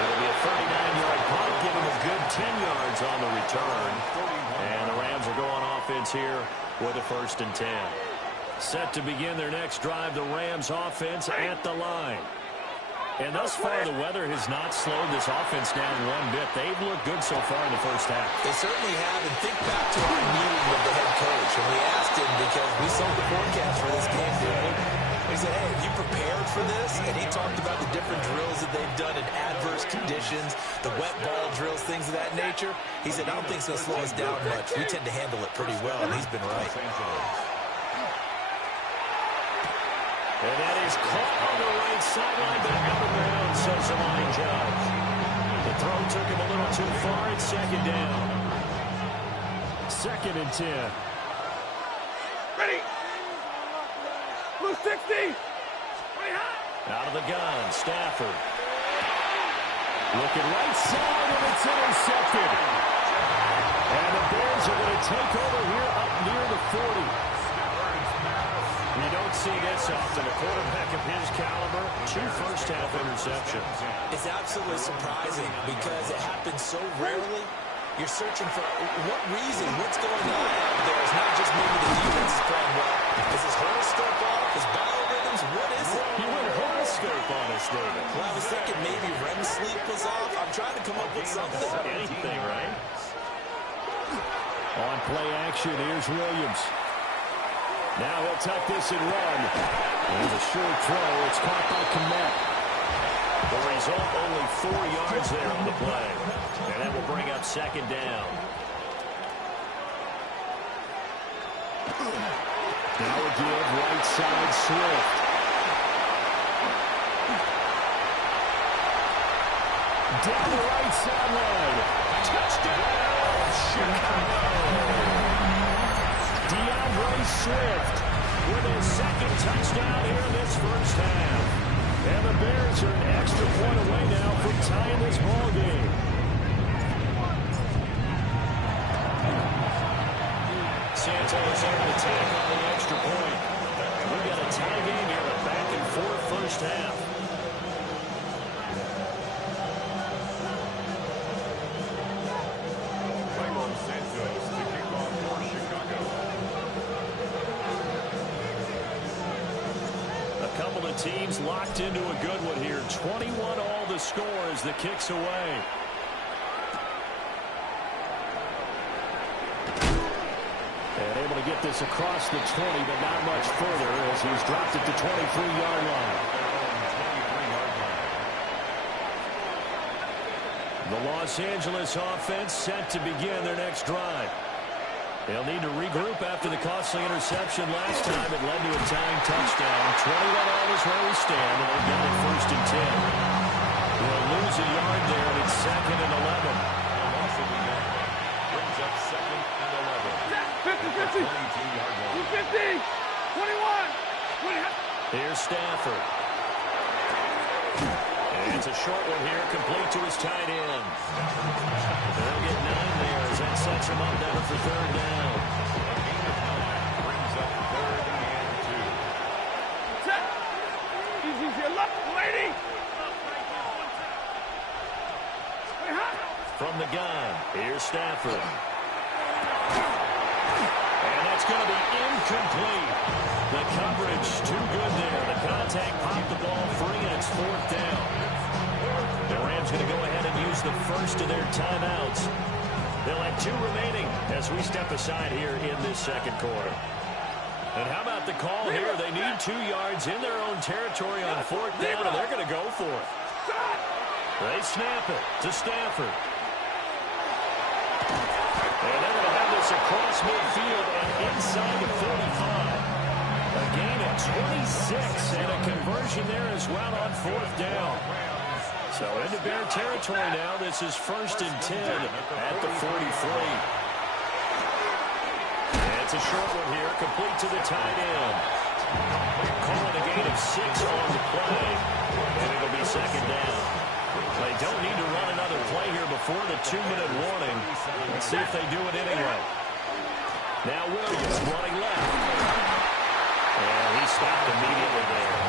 It'll be a 39-yard punt, give him a good 10 yards on the return. And the Rams are going offense here with a 1st and 10. Set to begin their next drive, the Rams offense at the line. And thus far, the weather has not slowed this offense down one bit. They've looked good so far in the first half. They certainly have, and think back to our meeting with the head coach. And we asked him because we saw the forecast for this game, didn't we? We said, hey, have you prepared for this? And he talked about the different drills that they've done in adverse conditions, the wet ball drills, things of that nature. He said, I don't think it's going to slow us down much. We tend to handle it pretty well, and he's been right. And that is caught on the right sideline, but out of bounds, says the line judge. The throw took him a little too far. It's 2nd down. 2nd and 10. Ready. Blue 60. Out of the gun, Stafford. Looking right side, and it's intercepted. And the Bears are going to take over here up near the 40. You don't see this often. A quarterback of his caliber, 2 first-half interceptions. It's absolutely surprising because it happens so rarely. You're searching for what reason, what's going on out there. It's not just maybe the defense is playing well. Is his horoscope off? His biorhythms? What is it? You went horoscope on us, David. Well, I was thinking maybe REM sleep was off. I'm trying to come up with something. Anything, right? On play action, here's Williams. Now he'll tuck this and run. There's a short throw. It's caught by Kmet. The result, only 4 yards there on the play. And that will bring up 2nd down. Now a give, right side, Swift. Down the right sideline. Touchdown, Chicago. Swift with his 2nd touchdown here in this first half. And the Bears are an extra point away now from tying this ball game. Santos able to tack on the extra point. We've got a tie game here, a back-and-forth first half. Santos to kick off for Chicago. Couple of teams locked into a good one here. 21 all the score as the kick's away. And able to get this across the 20, but not much further as he's dropped it to 23-yard line. The Los Angeles offense set to begin their next drive. They'll need to regroup after the costly interception last time. It led to a tying touchdown. 21 all is where we stand, and they've got it 1st and 10. They'll lose a yard there, and it's 2nd and 11. Loss of the yard. Brings up 2nd and 11. 50, 50. 22-yard line. 50, 21. Here's Stafford. And it's a short one here, complete to his tight end. They'll get 9 there as that sets him up now for 3rd down. Brings up 3rd and 2. Set. Easy to your left, lady. From the gun, here's Stafford. And that's going to be incomplete. The coverage too good there. The contact popped the ball free, and it's 4th down. The Rams going to go ahead and use the first of their timeouts. They'll have 2 remaining as we step aside here in this 2nd quarter. And how about the call here? They need 2 yards in their own territory on 4th down, and they're going to go for it. They snap it to Stafford. And they're going to have this across midfield and inside the 45. A gain of 26 and a conversion there as well on 4th down. So into Bear territory now. This is 1st and 10 at the 43. And it's a short one here, complete to the tight end. Calling a gain of 6 on the play, and it'll be 2nd down. They don't need to run another play here before the 2-minute warning. Let's see if they do it anyway. Now Williams running left. And he stopped immediately there.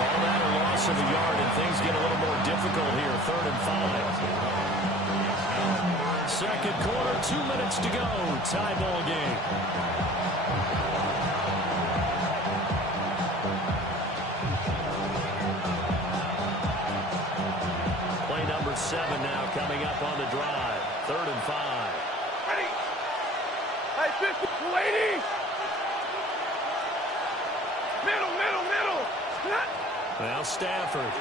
Call that a loss of a yard, and things get a little more difficult here. 3rd and 5. Second quarter, 2 minutes to go. Tie ball game. Play number 7 now coming up on the drive. 3rd and 5. Ready. Hey, 50, 280. Middle. Now Stafford.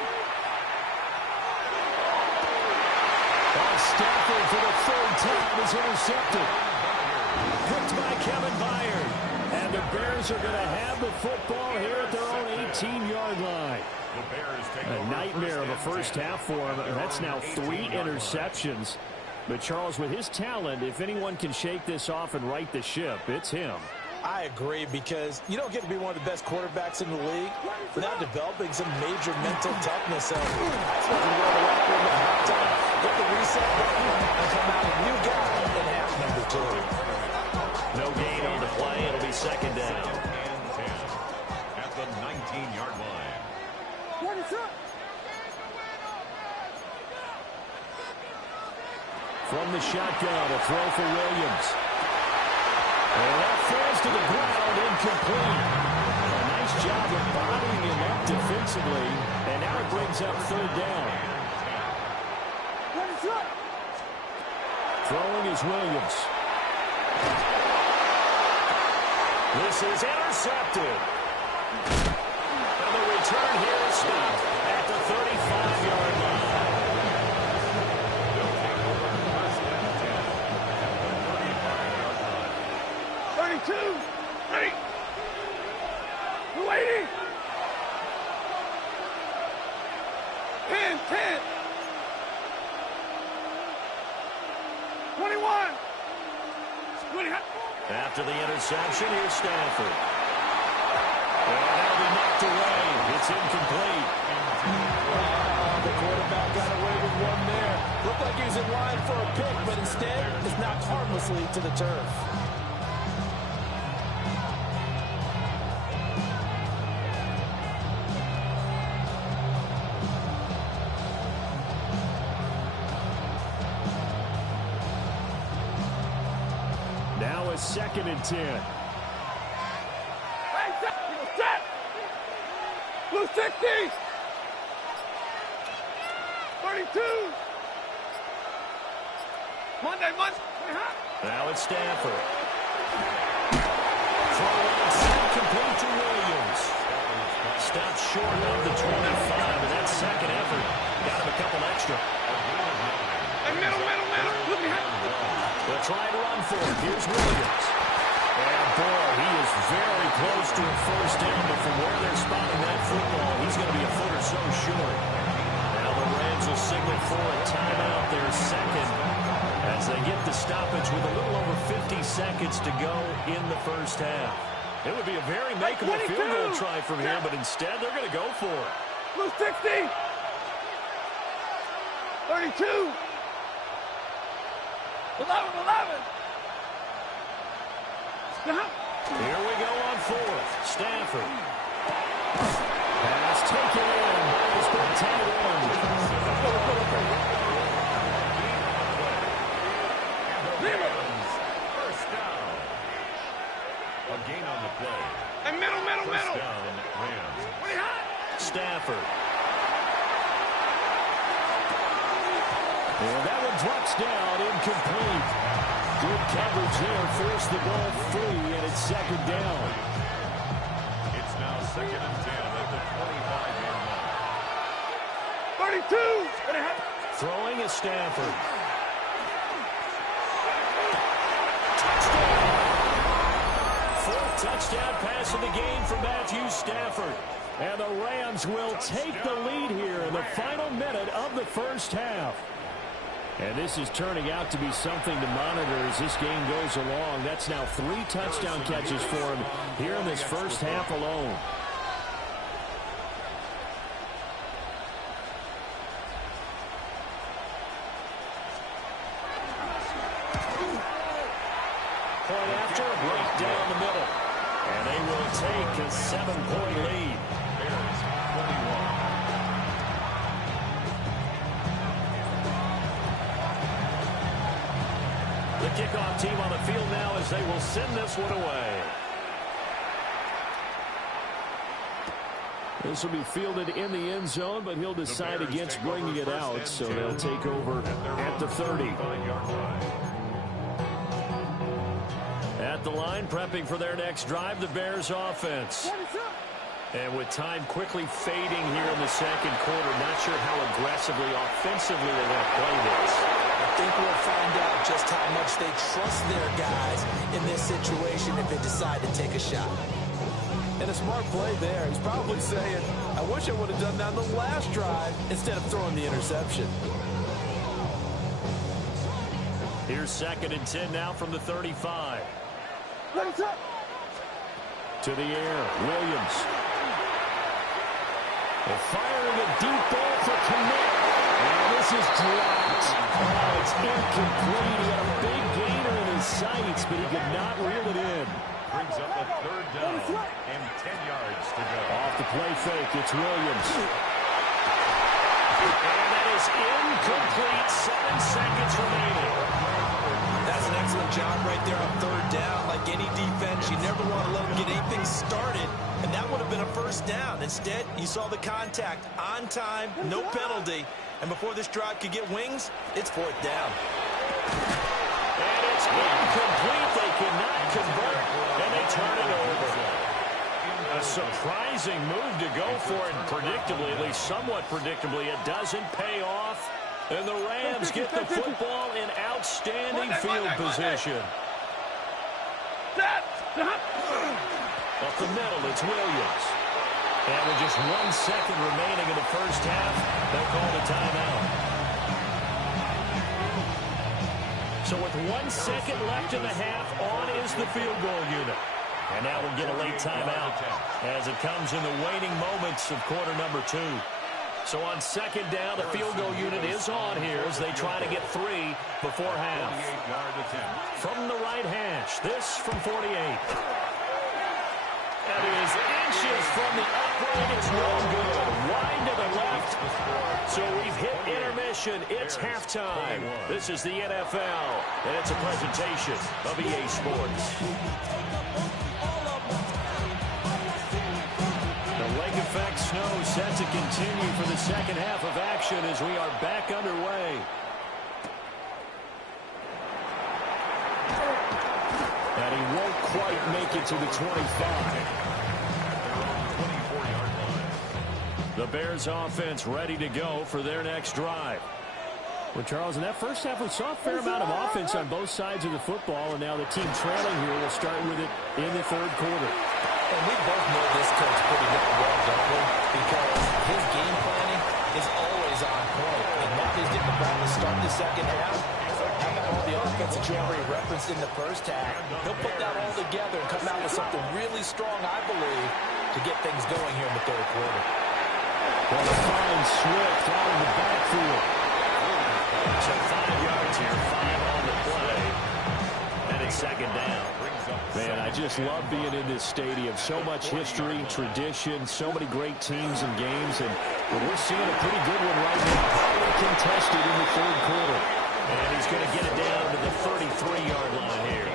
Stafford for the 3rd time is intercepted. Picked by Kevin Byard. And the Bears are going to have the football here at their own 18-yard line. A nightmare of a first half for him. That's now 3 interceptions. But Charles, with his talent, if anyone can shake this off and right the ship, it's him. I agree, because you don't get to be one of the best quarterbacks in the league without developing some major mental toughness. So I expect him to go to the locker room at halftime, hit the reset button, and come out a new guy in half number 2. No gain on the play. It'll be 2nd down. At the 19-yard line. What is up? From the shotgun, a throw for Williams. And that falls to the ground, incomplete. A nice job of bodying him up defensively, and now it brings up 3rd down. What is up? Throwing is Williams. This is intercepted. And the return here is stopped at the 35-yard line. 32. Ready. 280. 10. 21. After the interception, here's Stafford. And that'll be knocked away. It's incomplete. The quarterback got away with one there. Looked like he was in line for a pick, but instead it's knocked harmlessly to the turf. Now a 2nd and 10. Hey, set. Blue 60. 32. Monday. Now it's Stafford. Throw outside, complete to Williams. Stopped short of the 25, and that second effort got him a couple extra. Middle. Look behind. They'll try to run for it. Here's Williams. And boy, he is very close to a 1st down, but from where they're spotting that football, he's going to be a foot or so short. Now the Rams will signal for a timeout, their 2nd, as they get the stoppage with a little over 50 seconds to go in the first half. It would be a very makeable field goal try from here, but instead they're going to go for it. Blue 60. 32. 11. Here we go on 4th. Stafford. Pass taken in by his big tight end. First down. A gain on the play. And middle. First down, Rams. Stafford. And that one drops down, incomplete. Good coverage there, forced the ball free, and it's 2nd down. It's now 2nd and 10 at the 25-yard line. 32. Throwing is Stafford. Touchdown. 4th touchdown pass of the game for Matthew Stafford. And the Rams will take the lead here in the final minute of the first half. And this is turning out to be something to monitor as this game goes along. That's now 3 touchdown catches for him here in this first half alone. Point after, right down the middle. And they will take a 7-point lead. Bears 21. The kickoff team on the field now as they will send this one away. This will be fielded in the end zone, but he'll decide against bringing it out, so they'll take over at the 30. At the line, prepping for their next drive, the Bears offense. And with time quickly fading here in the second quarter, not sure how aggressively, offensively they want to play this. I think we'll find out just how much they trust their guys in this situation if they decide to take a shot. And a smart play there. He's probably saying, I wish I would have done that on the last drive instead of throwing the interception. Here's 2nd and 10 now from the 35. To the air, Williams. They're firing a deep ball for Kmet. And this is dropped. Oh, it's incomplete. He had a big gainer in his sights, but he could not reel it in. Brings up a 3rd down and 10 yards to go. Off the play fake, it's Williams. And that is incomplete. 7 seconds remaining. That's an excellent job right there on 3rd down. Like any defense, you never want to let them get anything started, and that would have been a 1st down. Instead, you saw the contact on time, no penalty, and before this drive could get wings, it's 4th down. And it's incomplete. They cannot convert, and they turn it over. A surprising move to go for it, and predictably, at least somewhat predictably, it doesn't pay off. And the Rams get the football in outstanding field position. Up the middle, it's Williams. And with just 1 second remaining in the first half, they'll call the timeout. So with 1 second left in the half, on is the field goal unit. And now we'll get a late timeout as it comes in the waning moments of quarter number 2. So on 2nd down, the field goal unit is on here as they try to get 3 before half. From the right hash, this from 48. That is inches from the upright. It's no good. Wide to the left. So we've hit intermission. It's halftime. This is the NFL, and it's a presentation of EA Sports. The lake effect snow set to continue for the second half of action as we are back underway. And he won't quite make it to the 25. The Bears offense ready to go for their next drive. Well, Charles, in that first half, we saw a fair amount of offense on both sides of the football, and now the team trailing here will start with it in the 3rd quarter. And we both know this coach pretty well, don't we? Because his game planning is always on point. And nothing's getting the ball to start the second half. How about all the offense that you already referenced in the first half? He'll put that all together and come out with something really strong, I believe, to get things going here in the 3rd quarter. Well, they find Swift out in the backfield. So 5 yards here, 5 on the play. And it's 2nd down. Man, I just love being in this stadium. So much history, tradition, so many great teams and games. And we're seeing a pretty good one right now. Highly contested in the 3rd quarter. And he's going to get it down to the 33-yard line here.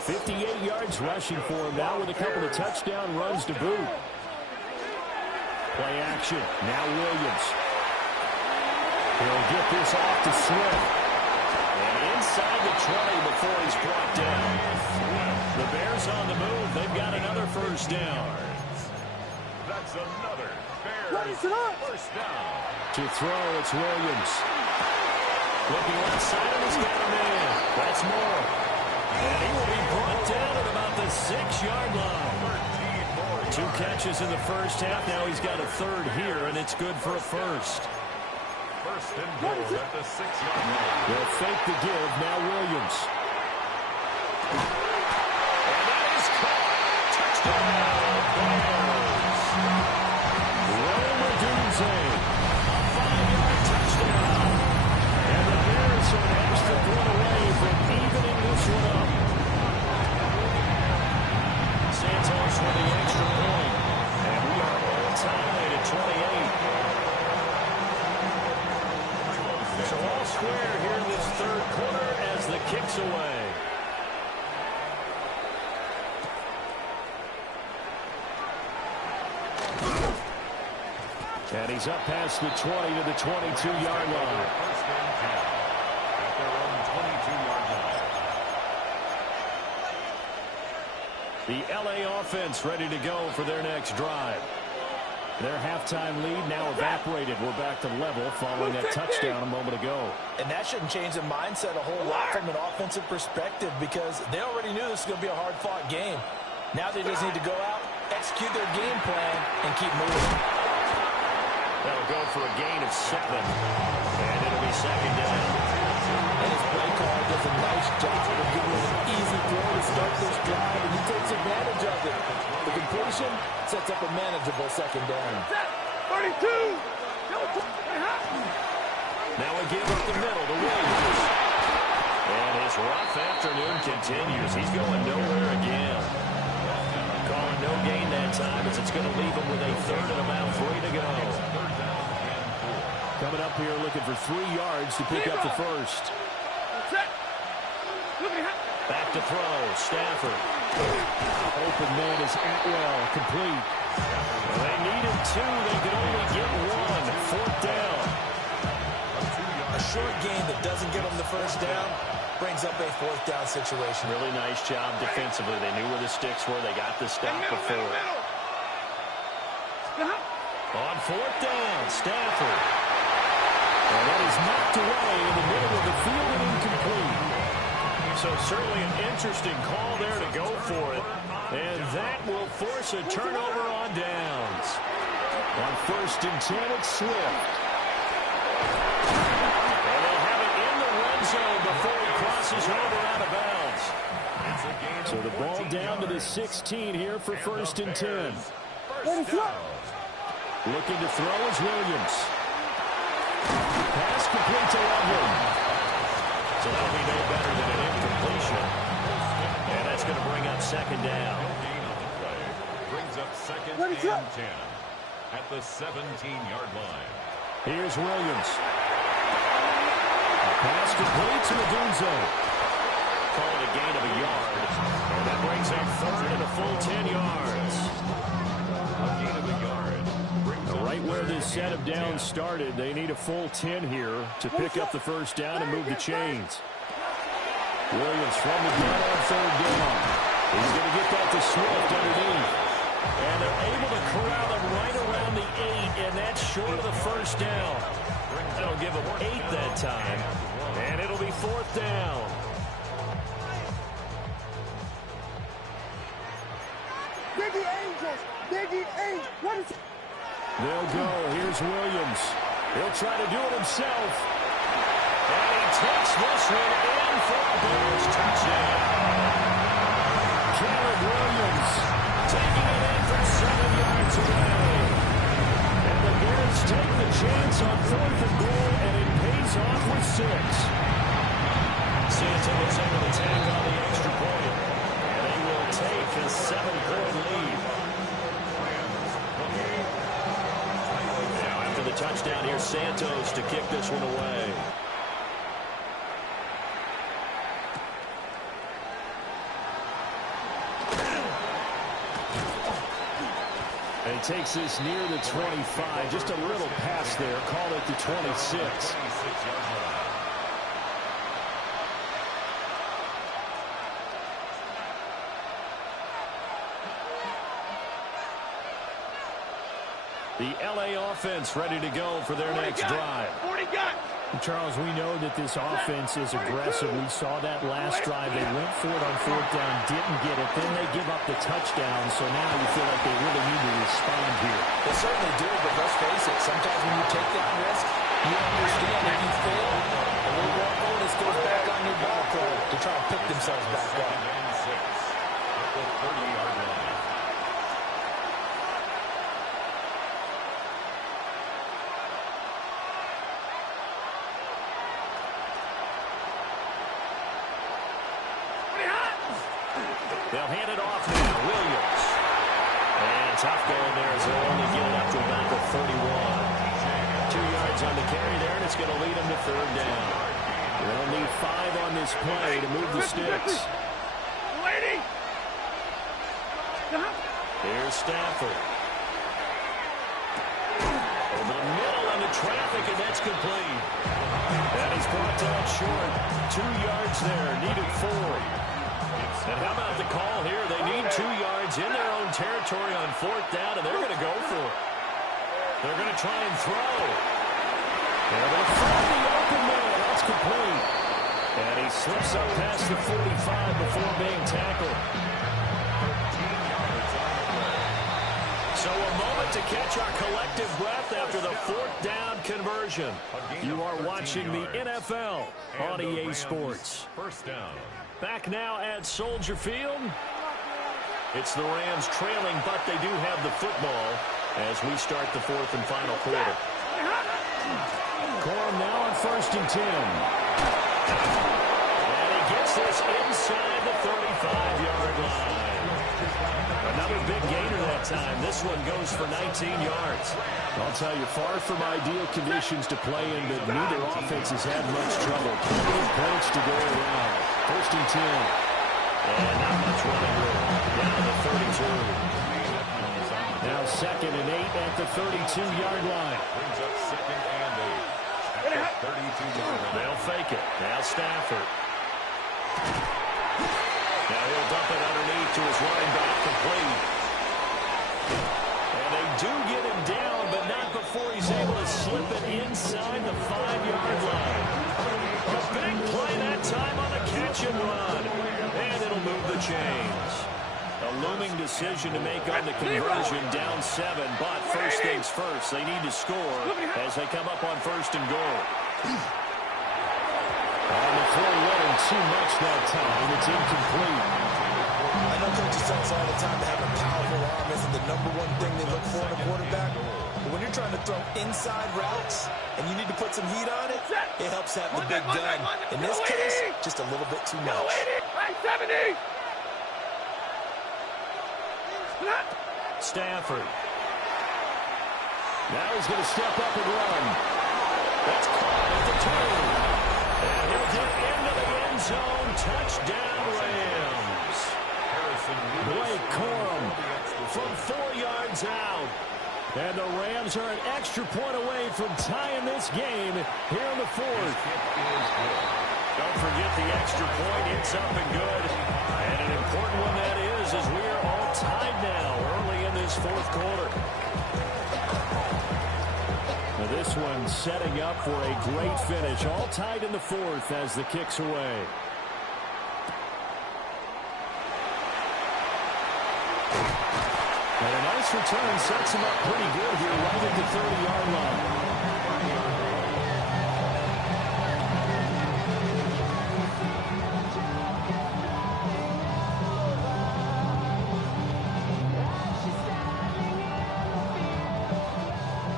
58 yards rushing for him now with a couple of touchdown runs to boot. Play action. Now Williams. He'll get this off to Swift. And inside the 20 before he's brought down. The Bears on the move. They've got another 1st down. That's another Bears 1st down. To throw, it's Williams. Looking left side, and he's got a man. That's Moore. And he will be brought down at about the 6-yard line. 13 more 2 catches in the first half. Now he's got a third here, and it's good for a first. First and goal at the 6-yard line. They'll fake the give. Now Williams. And that is caught. Touchdown, Bears. Madden, a 5-yard touchdown. And the Bears are an extra point away from evening this one up. Santos with the extra point. And we are all tied at 28. So all square here in this third quarter as the kick's away. And he's up past the 20 to the 22-yard line. First and 10 at their own 22-yard line. The L.A. offense ready to go for their next drive. Their halftime lead now evaporated. We're back to level following that touchdown a moment ago. And that shouldn't change the mindset a whole lot from an offensive perspective because they already knew this was going to be a hard-fought game. Now they just need to go out, execute their game plan, and keep moving. That'll go for a gain of 7. And it'll be second down. And his play caller does a nice job of giving him an easy throw to start this drive, and he takes advantage of it. The completion sets up a manageable second down. 32! Now a give up the middle to Williams. And his rough afternoon continues. He's going nowhere again. Calling no gain that time as it's going to leave him with a third and about 3 to go. Coming up here looking for 3 yards to pick up the first. Back to throw. Stafford. Open man is Atwell. Complete. Well, they needed 2. They could only get 1. Fourth down. A short game that doesn't get them the first down brings up a fourth down situation. Really nice job defensively. They knew where the sticks were. They got the stop before. On fourth down, Stafford. And that is knocked away in the middle of the field and incomplete. So certainly an interesting call there to go for it. And that will force a turnover on downs. On first and 10, it's Swift. And they'll have it in the red zone before he crosses over out of bounds. So the ball down to the 16 here for first and 10. Looking to throw is Williams. Pass complete to Loveland. So that'll be no better than an incompletion. And that's going to bring up second down. Brings up second and 10 at the 17-yard line. Here's Williams. A pass complete to Madunzo. Call it a gain of a yard. And that brings up third and a full 10 yards. A gain of a yard. Right where this set of downs started, they need a full 10 here to pick up the first down and move the chains. Williams from the gun on third down. He's going to get that to Swift underneath. And they're able to corral him right around the 8, and that's short of the first down. That'll give him 8 that time, and it'll be fourth down. Biggie Angels! Biggie Angels! What is it? They'll go. Here's Williams. He'll try to do it himself. And he takes this one in for a Bears touchdown. Caleb Williams taking it in for 7 yards away. And the Bears take the chance on fourth and goal, and it pays off with 6. Santos able to tack on the extra point. And they will take a 7-point lead. The touchdown here, Santos to kick this one away. And he takes this near the 25. Just a little pass there. Call it the 26. The L.A. offense ready to go for their next drive. 40 got. Charles, we know that this offense is aggressive. We saw that last drive. They went for it on fourth down, didn't get it. Then they give up the touchdown, so now you feel like they really need to respond here. They certainly do, but let's face it, sometimes when you take that risk, you understand if you fail, a little more bonus goes back on your ball club to try and pick themselves back up. At the 30-yard line. They'll hand it off now. Williams. And tough going there as they'll only get it up to about the 31. 2 yards on the carry there, and it's going to lead them to third down. They'll need 5 on this play to move the sticks. Here's Stafford. Over the middle into traffic, and that's complete. And he's brought down short. 2 yards there, needed 4. And how about the call here? They need 2 yards in their own territory on fourth down, and they're going to go for it. They're going to try and throw. They're going to find the open man. That's complete. And he slips up past the 45 before being tackled. So a moment to catch our collective breath after the fourth down conversion. You are watching the NFL on EA Sports. First down. Back now at Soldier Field. It's the Rams trailing, but they do have the football as we start the fourth and final quarter. Corum now on 1st and 10. And he gets this inside the 35-yard line. Another big gainer that time. This one goes for 19 yards. I'll tell you, far from ideal conditions to play in, but neither offense has had much trouble. Plenty of points to go around. 1st and 10. And not much running room. Down to 32. Now 2nd and 8 at the 32-yard line. Brings up 2nd and 8 at the 32-yard line. They'll fake it. Now Stafford. Now he'll dump it underneath to his running back, complete. And they do get him down, but not before he's able to slip it inside the 5-yard line. A big play that time on the catch and run. And it'll move the chains. A looming decision to make on the conversion, down 7, but first things first, they need to score as they come up on 1st and goal. And the throw wasn't too much that time. It's incomplete. I know coaches tell us all the time to have a powerful arm isn't the #1 thing they look for in a quarterback. But when you're trying to throw inside routes and you need to put some heat on it, it helps have the big gun. In this case, just a little bit too much. Stafford. Now he's going to step up and run. That's caught at the 2. And he'll get into the end zone. Touchdown, Rams. Blake Corum from 4 yards out. And the Rams are an extra point away from tying this game here in the 4th. Don't forget the extra point. It's up and good. And an important one that is, as we are all tied now early in this 4th quarter. Now this one setting up for a great finish. All tied in the 4th as the kick's away. And a nice return sets him up pretty good here right at the 30-yard line.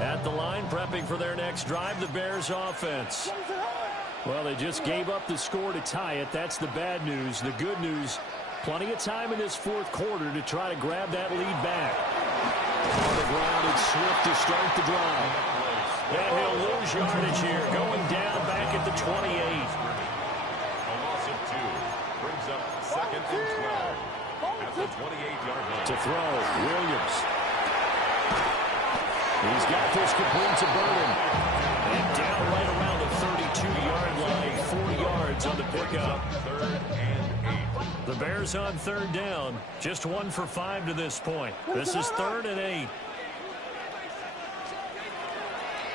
At the line, prepping for their next drive, the Bears offense. Well, they just gave up the score to tie it. That's the bad news. The good news, plenty of time in this 4th quarter to try to grab that lead back. On the ground, it's Swift to start the drive. And he'll lose yardage here, going down back at the 28. A loss of 2 brings up 2nd and 12 at the 28-yard line. To throw, Williams. He's got this complete to Burden. And down right around the 32-yard line, 4 yards on the pickup. 3rd and 8. The Bears on 3rd down, just 1 for 5 to this point. This is 3rd and 8.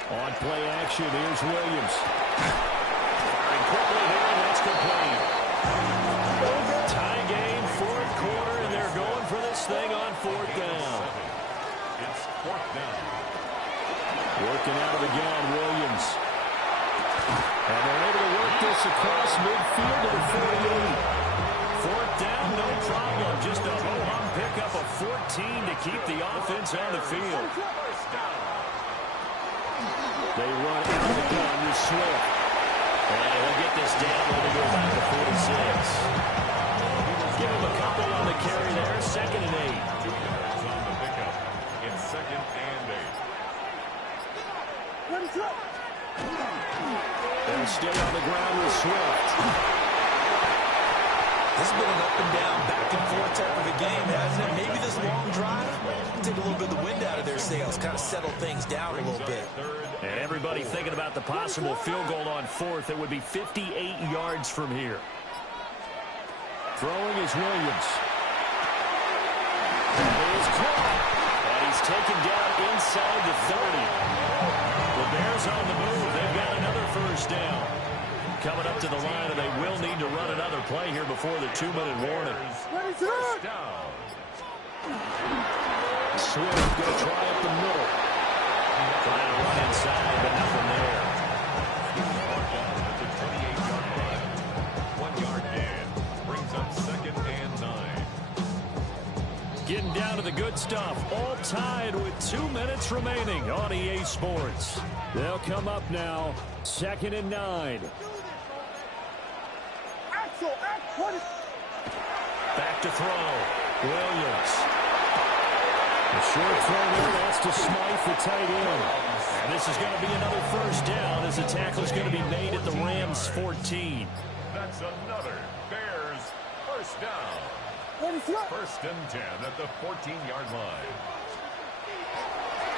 On play action, here's Williams. Firing quickly here, and that's complete. Tie game, fourth quarter, and they're going for this thing on fourth down. It's fourth down. Working out of the gun, Williams. And they're able to work this across midfield to the 48. Fourth down, no problem. Just a ho-hum pickup of 14 to keep the offense on the field. They run out of the gun with Swift. And he'll get this down when they go back to 46. Give him a couple on the carry there. 2nd and 8. 2 yards on the pickup. It's 2nd and 8. They'll stay on the ground with Swift. This has been an up-and-down, back-and-forth type of a game, hasn't it? Maybe this long drive take a little bit of the wind out of their sails, kind of settle things down a little bit. And everybody thinking about the possible field goal on fourth. It would be 58 yards from here. Throwing is Williams. He is caught. And he's taken down inside the 30. The Bears on the move. They've got another first down. Coming up to the line, and they will need to run another play here before the 2-minute warning. First down. Swift going to try up the middle. Trying to run inside, but nothing there. At the 28-yard line. 1-yard gain. Brings up 2nd and 9. Getting down to the good stuff. All tied with 2 minutes remaining on EA Sports. They'll come up now. 2nd and 9. Back to throw. Williams. A short throw there. That's to Smythe, the tight end. And this is going to be another first down as the tackle is going to be made at the Rams' 14. That's another Bears first down. 1st and 10 at the 14-yard line.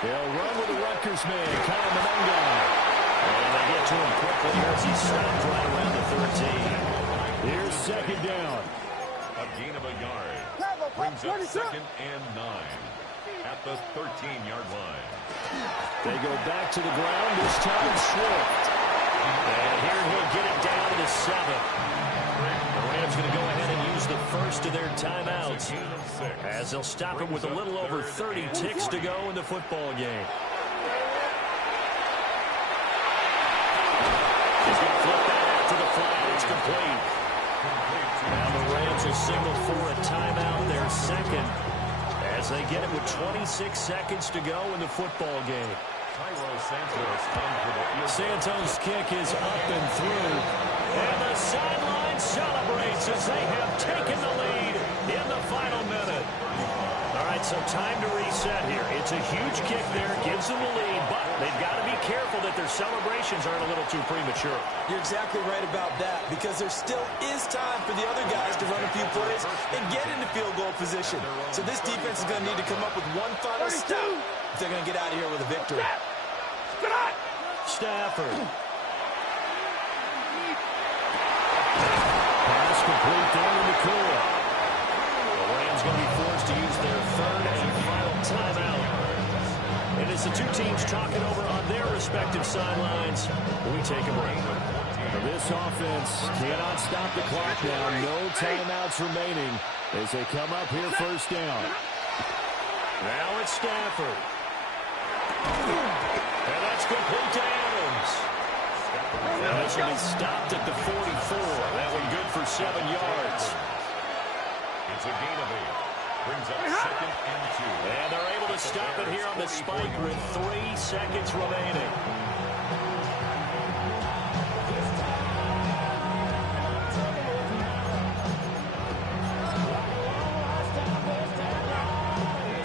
They'll run with the Rutgers man, Kyle Mononga. And they get to him quickly here as he stopped right around the 13. Here's 2nd down. A gain of a yard. Brings up 2nd and 9 at the 13-yard line. They go back to the ground, this time Swift. And here he'll get it down to 7. The Rams going to go ahead and use the first of their timeouts as they'll stop him with a little over 30 ticks to go in the football game. He's going to flip that out to the flat. It's complete. Now the Rams will signal for a timeout, their second, as they get it with 26 seconds to go in the football game. Santos' kick is up and through. And the sideline celebrates as they have taken the lead in the final minute. All right, so time to reset here. It's a huge kick there, gives them the lead, but they've got to be careful that their celebrations aren't a little too premature. You're exactly right about that, because there still is time for the other guys to run a few plays and get into field goal position. So this defense is going to need to come up with one final stop if they're going to get out of here with a victory. Stafford. Pass complete down in the core. The Rams going to be forced to use their 3rd and final timeout. And as the two teams talking over on their respective sidelines, we take a break. This offense cannot stop the clock now. No timeouts remaining as they come up here first down. Now it's Stafford. And that's complete to Adams. And this will be stopped at the 44. That one good for 7 yards. It's a gain of 8. Brings up 2nd and 2. And they're able to stop it here on the spike with 3 seconds remaining.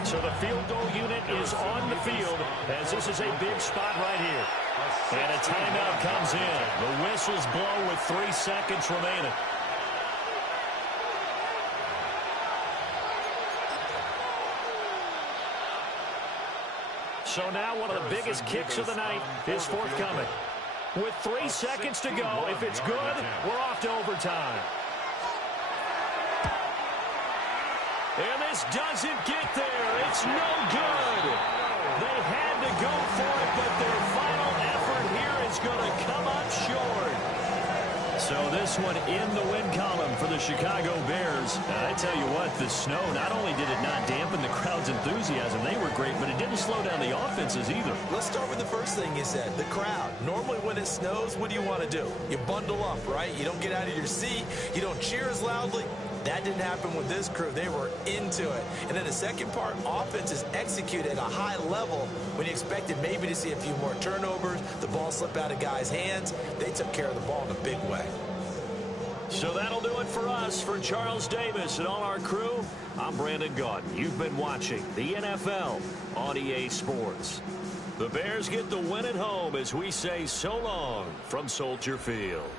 So the field goal unit is on the field as this is a big spot right here. And a timeout comes in. The whistles blow with 3 seconds remaining. So now one of the biggest kicks of the night is forthcoming. With 3 seconds to go, if it's good, we're off to overtime. And this doesn't get there. It's no good. They had to go for it, but their final going to come up short. So this one in the win column for the Chicago Bears. I tell you what, the snow, not only did it not dampen the crowd's enthusiasm, they were great, but it didn't slow down the offenses either. Let's start with the first thing you said, the crowd. Normally when it snows, what do you want to do? You bundle up, right? You don't get out of your seat. You don't cheer as loudly. That didn't happen with this crew. They were into it. And then the second part, offenses executed at a high level when you expected maybe to see a few more turnovers, the ball slip out of guys' hands. They took care of the ball in a big way. So that'll do it for us. For Charles Davis and all our crew, I'm Brandon Gaudin. You've been watching the NFL on EA Sports. The Bears get the win at home as we say so long from Soldier Field.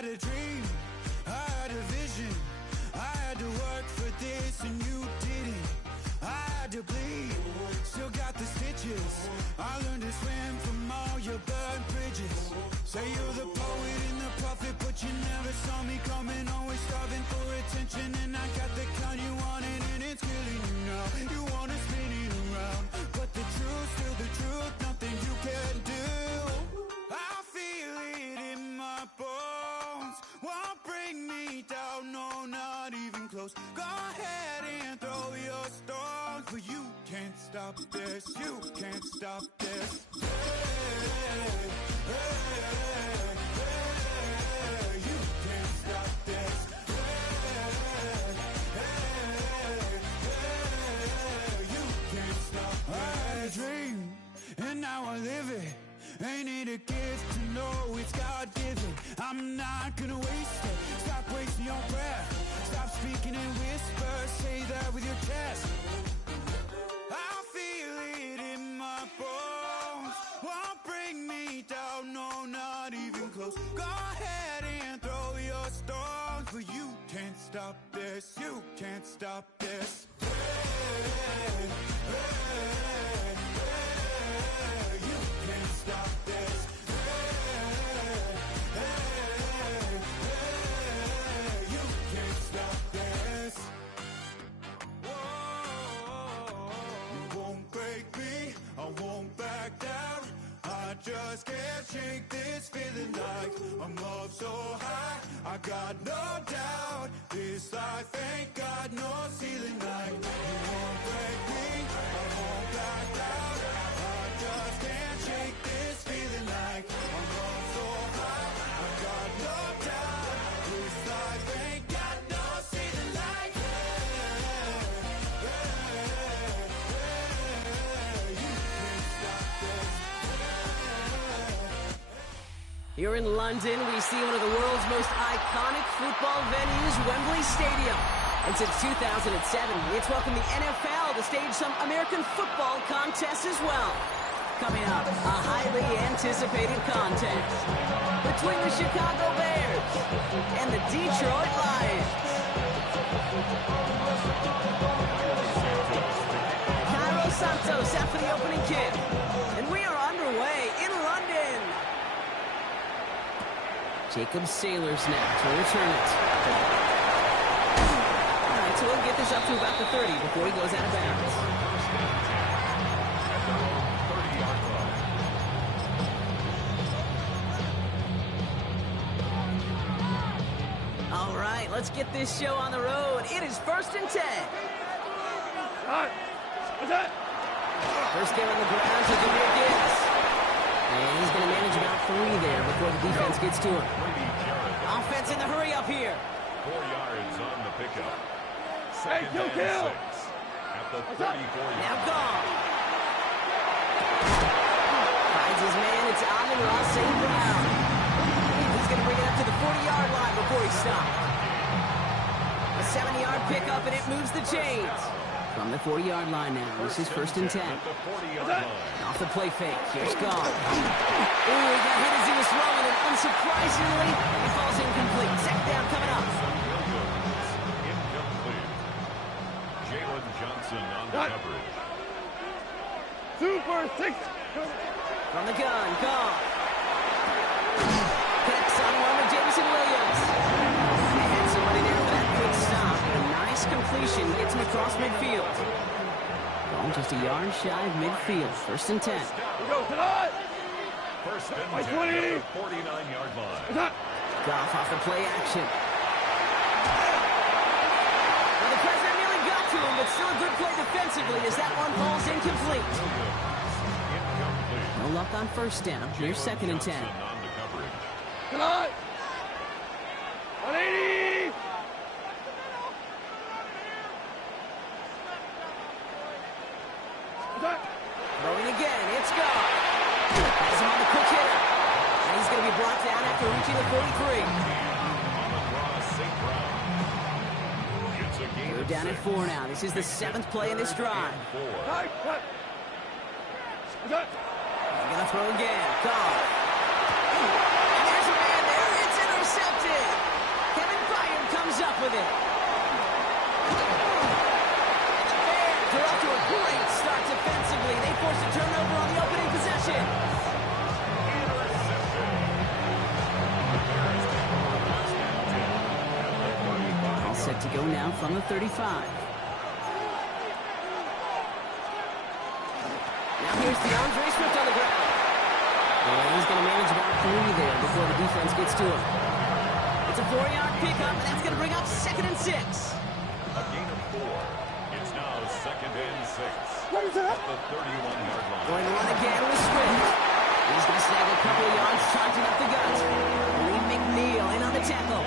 A dream, I had a vision, I had to work for this and you didn't. I had to bleed, still got the stitches. I learned to swim from all your burned bridges. Say you're the poet and the prophet, but you never saw me coming. Always starving for attention, and I got the kind you wanted, and it's killing you now. You wanna spin it around, but the truth's still the truth. Nothing you can do. I feel it in my bones. Won't bring me down, no, not even close. Go ahead and throw your stones, but you can't stop this, you can't stop this. Hey, hey, hey, you can't stop this. Hey, hey, hey, you can't stop this. I had a dream, and now I live it. Ain't it a gift to know it's God-given? I'm not gonna waste it. Stop wasting your breath. Stop speaking in whispers. Say that with your chest. I feel it in my bones. Won't bring me down, no, not even close. Go ahead and throw your stones, but you can't stop this. You can't stop this. Hey, hey, hey, you can't stop this. Hey, hey, hey, you can't stop this. Whoa, you won't break me, I won't back down. I just can't shake this feeling like I'm up so high. I got no doubt this life ain't got no ceiling like. You won't break me, I won't back down. I just can't shake this feeling like I'm up so high. I got no doubt this life ain't got no ceiling like. Hey, hey, hey, you can't stop this. Here in London, we see one of the world's most iconic football venues, Wembley Stadium. And since 2007, it's welcomed the NFL to stage some American football contests as well. Coming up, a highly anticipated contest between the Chicago Bears and the Detroit Lions. Cairo Santos set for the opening kick. And we are underway in London. Jacob Saylor's now to return it. All right, so we'll get this up to about the 30 before he goes out of bounds. All right, let's get this show on the road. It is 1st and 10. First down on the ground to Jameer Gibbs. And he's going to manage about 3 there before the defense gets to him. Offense in the hurry up here. 4 yards on the pickup. Second and 6 at the 34-yard. Now gone. Finds his man. It's Amon-Ra St. Brown. He's going to bring it up to the 40-yard line before he stopped. A 7-yard pickup, and it moves the chains. From the 40-yard line now. This is 1st and 10. Off the play fake. Here's Gone. Ooh, he got hit as he was throwing, and unsurprisingly, he falls incomplete. Second down coming up. Incomplete. Jalen Johnson on the coverage. Super 6. From the gun, Goff. Connects on one with Jameson Williams. They had somebody there for that quick stop. A nice completion gets him across midfield. Going just a yard shy of midfield. 1st and 10. Go tonight. First and By 10 20. at the 49-yard line. Goff off the play action. Well, the president nearly got to him, but still a good play defensively as that one falls incomplete. No luck on 1st down. Here's 2nd and 10. Tonight. 180. Throwing again. It's Goff. Has him on the quick hitter. And he's going to be brought down after reaching the 43. We're down at 4 now. This is the 7th play in this drive. They're going to throw again. Goff. And there's a man there. It's intercepted. Kevin Byard comes up with it. They're off to a great start defensively. They force a turnover on the opening possession. All set to go now from the 35. Now here's DeAndre Swift on the ground. And he's going to manage about 3 there before the defense gets to him. It's a 4-yard pickup, and that's going to bring up 2nd and 6. A gain of 4. It's now 2nd and 6 at the 31-yard line. Going to run again with Swift. He's going to snag a couple of yards, charging up the gut. Lee McNeil in on the tackle.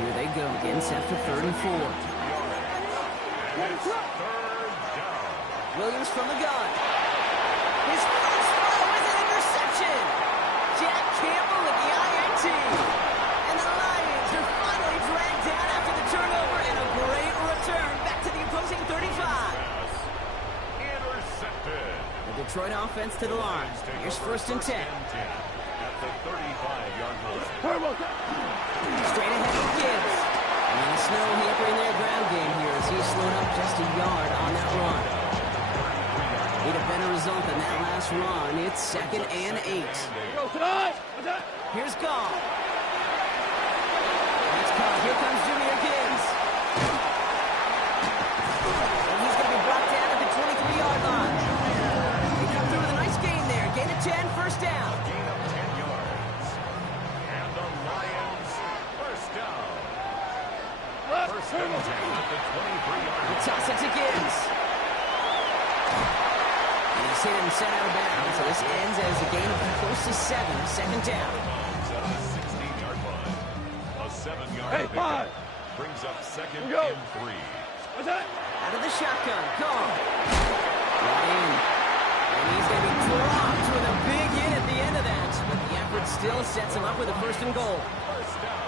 Here they go again, set for 3rd and 4. Williams from the gun. His first throw is an interception. Jack Campbell with the INT. And the Lions are finally dragged down after the turnover and a great return back to the opposing 35. Intercepted. The Detroit offense to the line. Here's 1st and 10. At the 35-yard line. Straight ahead with Gibbs. And the snow hampering their ground game here as he's slowed up just a yard on that run. Need a better result than that last run. It's 2nd and 8. Here's Goff. That's caught. Here comes Jahmyr Gibbs. And he's going to be brought down at the 23-yard line. They come through with a nice gain there. Gain of 10, 1st down. Gain of 10 yards. And the Lions first down. First and 10 at the 23-yard line. Toss it to Gibbs. And he's hit and sent out of bounds. So this ends as a gain of close to 7. 2nd down. At the 16-yard line. A 7-yard pickup brings up 2nd and 3. Out of the shotgun. Goff. Ryan. And he's going to be dropped with a big hit at the end of that. But the effort still sets him up with a 1st and goal. First down.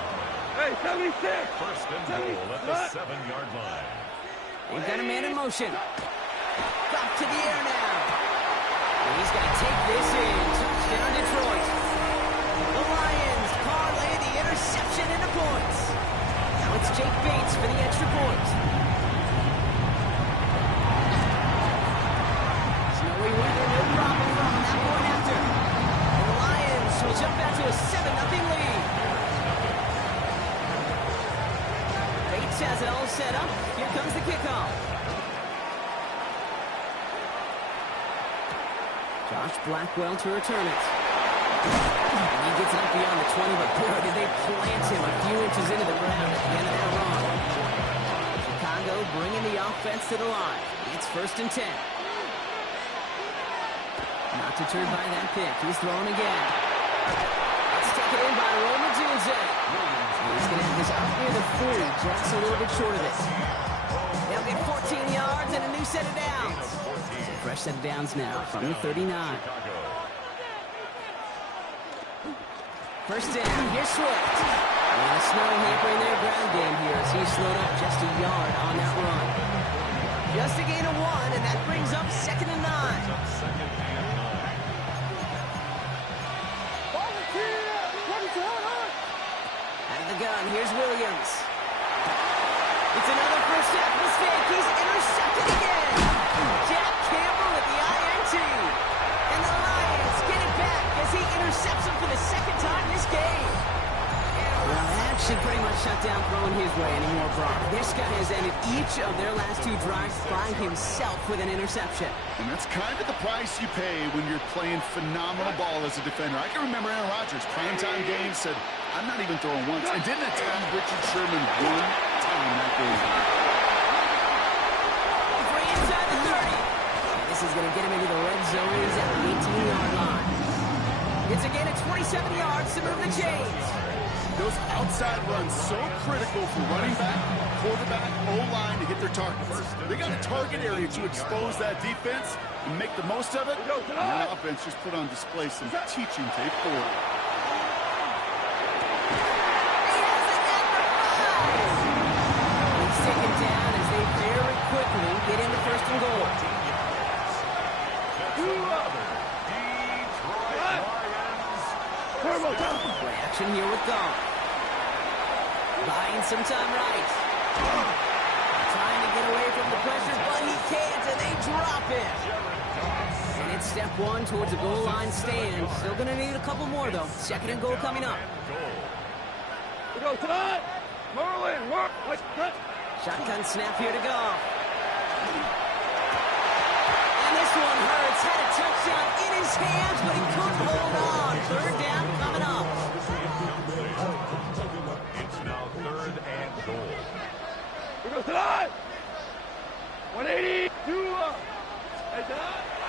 Hey, 76. First and goal at the 7-yard line. They've got a man in motion. Goff to the air now. And he's going to take this in. Touchdown Detroit. The Lions parlay the interception into points. Now it's Jake Bates for the extra point. Snowy weather, no problem from that point after. And the Lions will jump out to a 7-0 lead. Bates has it all set up. Here comes the kickoff. Josh Blackwell to return it. And he gets it up beyond the 20, but boy, did they plant him a few inches into the ground at the end of that run. Chicago bringing the offense to the line. It's 1st and 10. Not deterred by that pick. He's throwing again. Let's take it in by Roman Dulce. He's going to have this up near the 40, just a little bit short of it. They'll get 14 yards and a new set of downs. So fresh set of downs now from the 39. First down, here's Swift. And the snow hampering their ground game here as he's slowed up just a yard on that run. Just a gain of 1, and that brings up 2nd and 9. Out of the gun, here's Williams. It's another first half mistake. He's intercepted again. Jack Campbell with the INT. This guy has ended each of their last 2 drives by himself with an interception. And that's kind of the price you pay when you're playing phenomenal ball as a defender. I can remember Aaron Rodgers, primetime game, said, I'm not even throwing once. And didn't attack Richard Sherman one time that game. Free inside the 30. And this is going to get him into the red zone. He's at the 18-yard line. It's again at 27 yards to move the chains. Those outside runs so critical for running back, quarterback, O-line to hit their targets. They got a target area to expose that defense and make the most of it. And that offense just put on display some teaching tape for it. He's taken down as they very quickly get into first and goal. Play action here with Goff. Buying some time right. Trying to get away from the pressure, but he can't, and they drop it. And it's step 1 towards the goal line stand. Still going to need a couple more, though. Second and goal coming up. Shotgun snap here to Goff. And this one hurts. Had a touchdown in his hands, but he couldn't hold on. Third down coming up. It's now 3rd and goal. 180.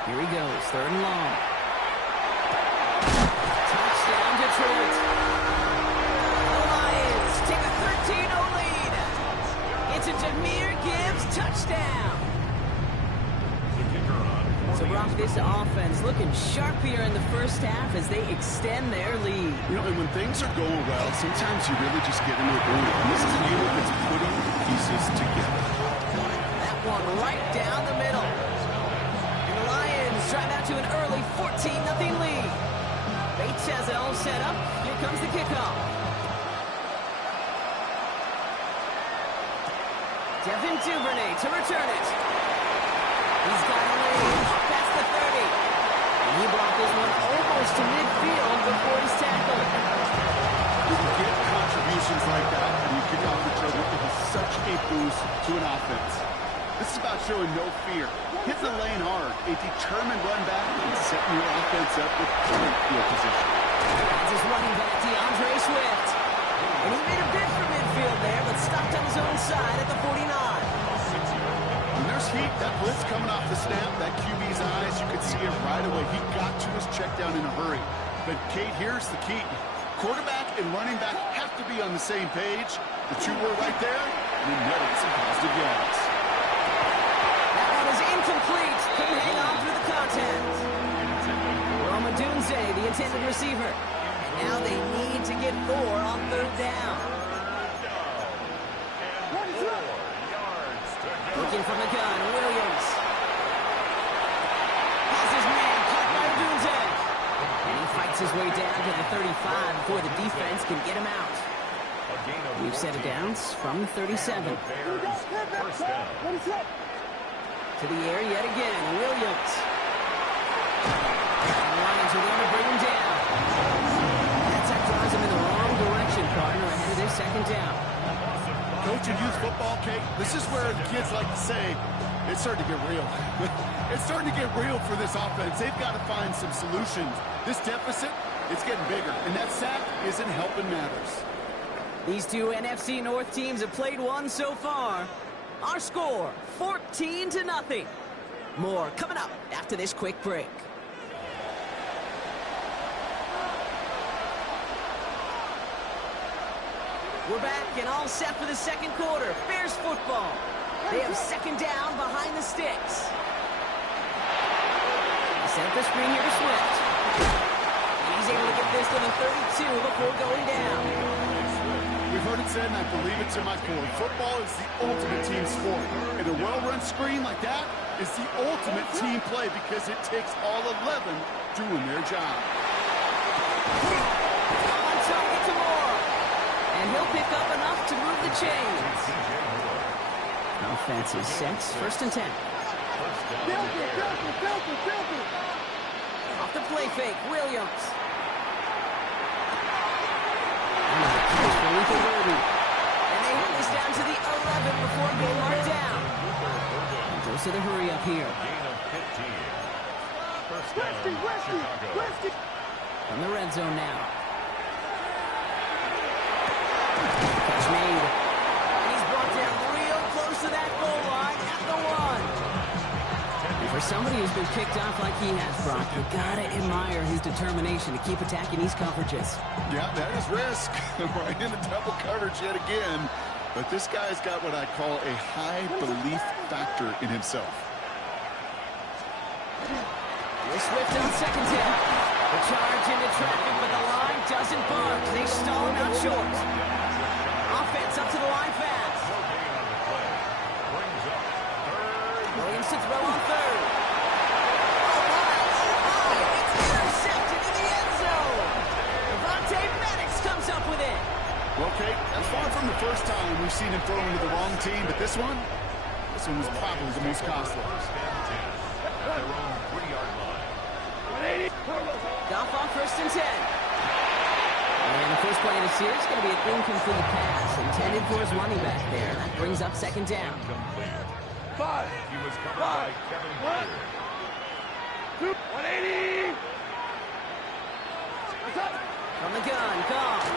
Here he goes, 3rd and long. Touchdown, Detroit. The Lions take a 13-0 lead. It's a Jahmyr Gibbs touchdown. So, Brock, this offense looking sharp here in the first half as they extend their lead. You know, and when things are going well, sometimes you really just get into a groove. And this is a unit that's putting pieces together. That one right down the middle. And the Lions drive out to an early 14-0 lead. Bates has it all set up. Here comes the kickoff. Devin Duvernay to return it. He's got a lead past the 30. And he blocked this one almost to midfield before he's tackled. You can get contributions like that when you kick off the trouble. It is such a boost to an offense. This is about showing no fear. Hitting the lane hard, a determined run back, and setting your offense up with great field position. That's his running back, DeAndre Swift. And he made a bid for midfield there, but stopped on his own side at the 49. When there's heat, that blitz coming off the snap, that QB's eyes, you could see it right away. He got to his check down in a hurry. But, Kate, here's the key. Quarterback and running back have to be on the same page. The two were right there, and then netted some positive yards. That one is incomplete. Couldn't hang on through the contact. Roma Dunze, the intended receiver. And now they need to get 4 on 3rd down. Looking from the gun, Williams. Has his man caught by Dunze. And he fights his way down to the 35 before the defense can get him out. We've set it downs from the 37. To the air yet again, Williams. And the Lions are going to bring him down. That drives him in the wrong direction, partner, ahead of their 2nd down. Coaching youth football, Kate, this is where the kids like to say, it's starting to get real. It's starting to get real for this offense. They've got to find some solutions. This deficit, it's getting bigger, and that sack isn't helping matters. These two NFC North teams have played one so far. Our score, 14-0. More coming up after this quick break. We're back and all set for the 2nd quarter. Bears football. They have 2nd down behind the sticks. He set up the screen here to Swift. And he's able to get this to the 32 before going down. We've heard it said, and I believe it to my core, football is the ultimate team sport. And a well-run screen like that is the ultimate team play because it takes all 11 doing their job. On target to Moore. And he'll pick up enough to move the chains. Offense is set. 1st and 10. Off the play fake, Williams. And they hold this down to the 11 before goal line down. And goes to the hurry up here. Gain of 15. First down, Chicago. From the red zone now. Catch made. And he's brought down real close to that goal line at the 1. And for somebody who's been kicked off like he has, Brock, you gotta admire his determination to keep attacking these coverages. Yeah, that is risk. Right into double coverage yet again. But this guy's got what I call a high belief factor in himself. Swift on second down. The charge into traffic, but the line doesn't budge. They stall him out short. Offense up to the line fast. Williams to throw on third. Oh my, it's intercepted in the end zone. Devontae Maddox comes up with it. Well, Kate, that's far from the first time we've seen him throw into the wrong team, but this one was probably the most costly. Their own 3-yard line. Goff on 1st and 10. And the first play of the series is going to be an incomplete pass intended for his running back there. That brings up 2nd down. He was covered by Kevin Byard. 180. From the gun, Goff.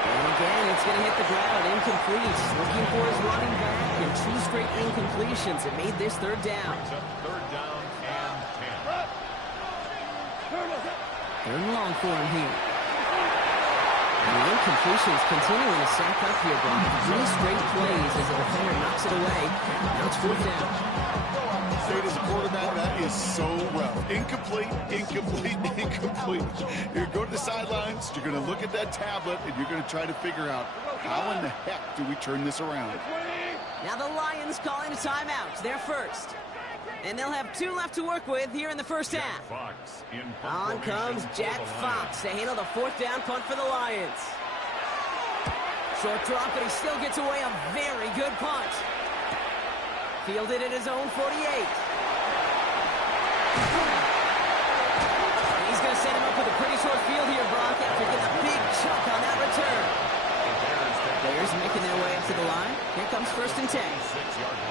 And again, it's going to hit the ground, incomplete. Looking for his running back, and 2 straight incompletions. It made this 3rd down. Third down and 10. 3rd and long for him here. And the incompletions continuing to stack up here, Brock. 3 straight plays as the defender knocks it away. Now it's 4th down. State as a quarterback, that is so rough. Incomplete, incomplete, incomplete. You're going to go to the sidelines, you're going to look at that tablet, and you're going to try to figure out how in the heck do we turn this around. Now the Lions calling a timeout. They're first. And they'll have 2 left to work with here in the first half. Fox in On comes Jack Fox to handle the 4th down punt for the Lions. Short drop, but he still gets away a very good punt. Fielded at his own 48. And he's going to set him up with a pretty short field here, Brock, after getting a big chunk on that return. Bears making their way up to the line. Here comes 1st and 10. 6-yard line.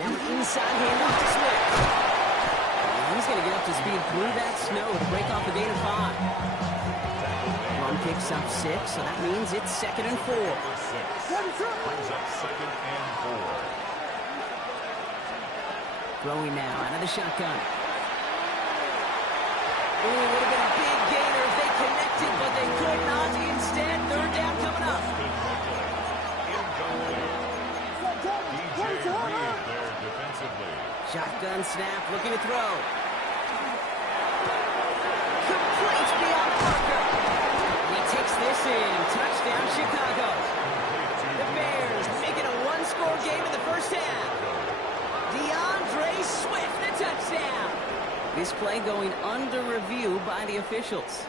Now inside handoff to Swift. And he's going to get up to speed through that snow to break off a gain of 5. Run picks up 6, so that means it's 2nd and 4. Brings up 2nd and 4. Throwing now out of the shotgun. Ooh, would have been a big gainer if they connected, but they could not. Instead, 3rd down coming up. DJ Reed there defensively. Shotgun snap, looking to throw. Complete beyond Parker. He takes this in. Touchdown, Chicago. The Bears make it a 1-score game in the first half. DeAndre Swift, the touchdown. This play going under review by the officials.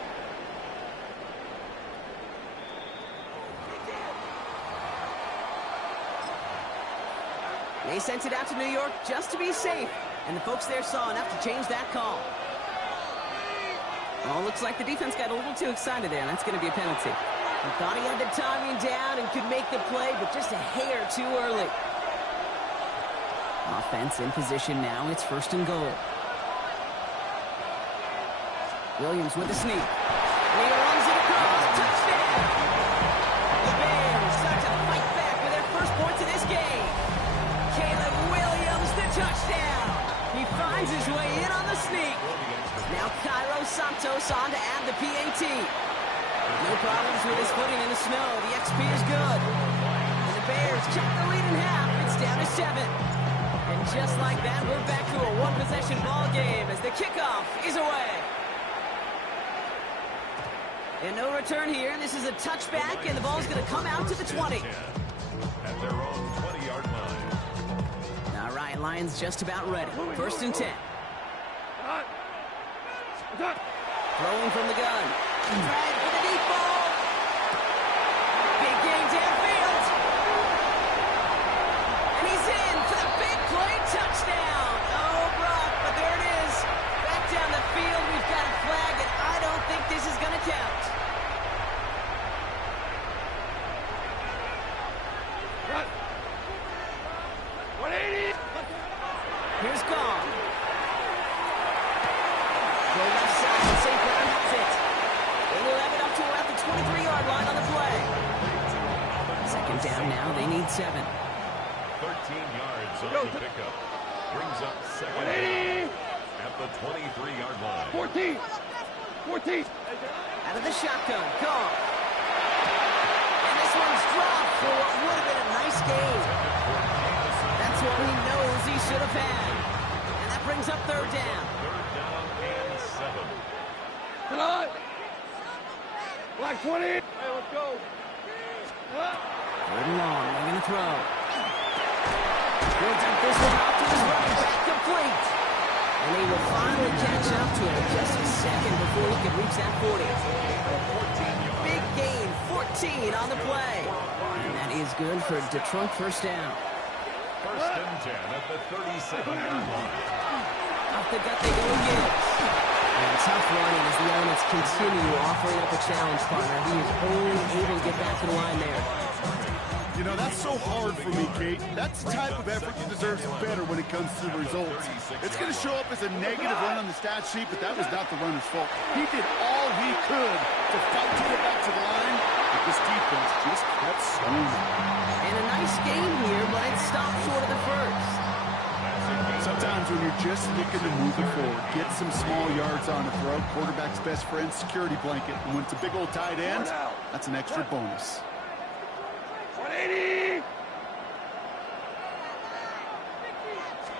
They sent it out to New York just to be safe, and the folks there saw enough to change that call. Oh, looks like the defense got a little too excited there, and that's going to be a penalty. He thought he had the timing down and could make the play, but just a hair too early. Offense in position now. It's 1st and goal. Williams with the sneak. And he runs it across. Touchdown! The Bears start to fight back with their first points of this game. Caleb Williams, the touchdown. He finds his way in on the sneak. Now Cairo Santos on to add the PAT. No problems with his footing in the snow. The XP is good. And the Bears cut the lead in half. It's down to 7. And just like that, we're back to a 1-possession ball game as the kickoff is away. And no return here. This is a touchback, and the ball's going to come out to the 20. At their own 20-yard line. All right, Lions just about ready. 1st and 10. Throwing from the gun. Drag for the deep ball. Big game downfield. And he's in for the big play touchdown. Oh, Brock, but there it is. Back down the field, we've got a flag, and I don't think this is going to count. down now. They need 7. 13 yards on the pickup. Brings up second down at the 23-yard line. 14. Out of the shotgun. Gone. And this one's dropped for what would have been a nice game. That's what he knows he should have had. And that brings up 3rd down. 3rd down and 7. Come on. Black 20. Hey, let's go. 3rd and long. They're going to throw. Builds up this one out to his running back. Complete. And he will finally catch up to him just a second before he can reach that 40. Big gain. 14 on the play. And that is good for Detroit. 1st down. 1st and 10 at the 37-yard line. Off the gut they go again. And tough running as the elements continue offering up a challenge partner. He is only able to get back to the line there. You know, that's so hard for me, Kate. That's the type of effort that deserves better when it comes to the results. It's going to show up as a negative run on the stat sheet, but that was not the runner's fault. He did all he could to fight to get back to the line, but this defense just kept swinging. And a nice game here, but it stopped short of the 1st. Sometimes when you're just looking to move it forward, get some small yards on the throw, quarterback's best friend, security blanket. And when it's a big old tight end, that's an extra bonus. 180.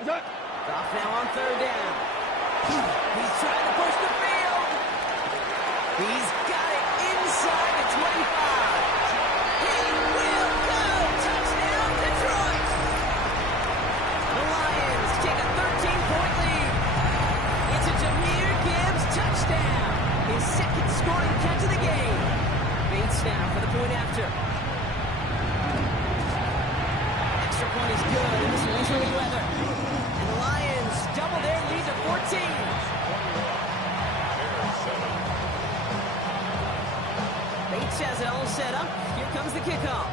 Off now on 3rd down. He's trying to push the field. He's got it inside the 25. He will go. Touchdown, Detroit. The Lions take a 13-point lead. It's a Jahmyr Gibbs touchdown. His 2nd scoring catch of the game. Bates now for the point after. Extra point is good in this wintry weather. And the Lions double their lead to 14. Bates has it all set up. Here comes the kickoff.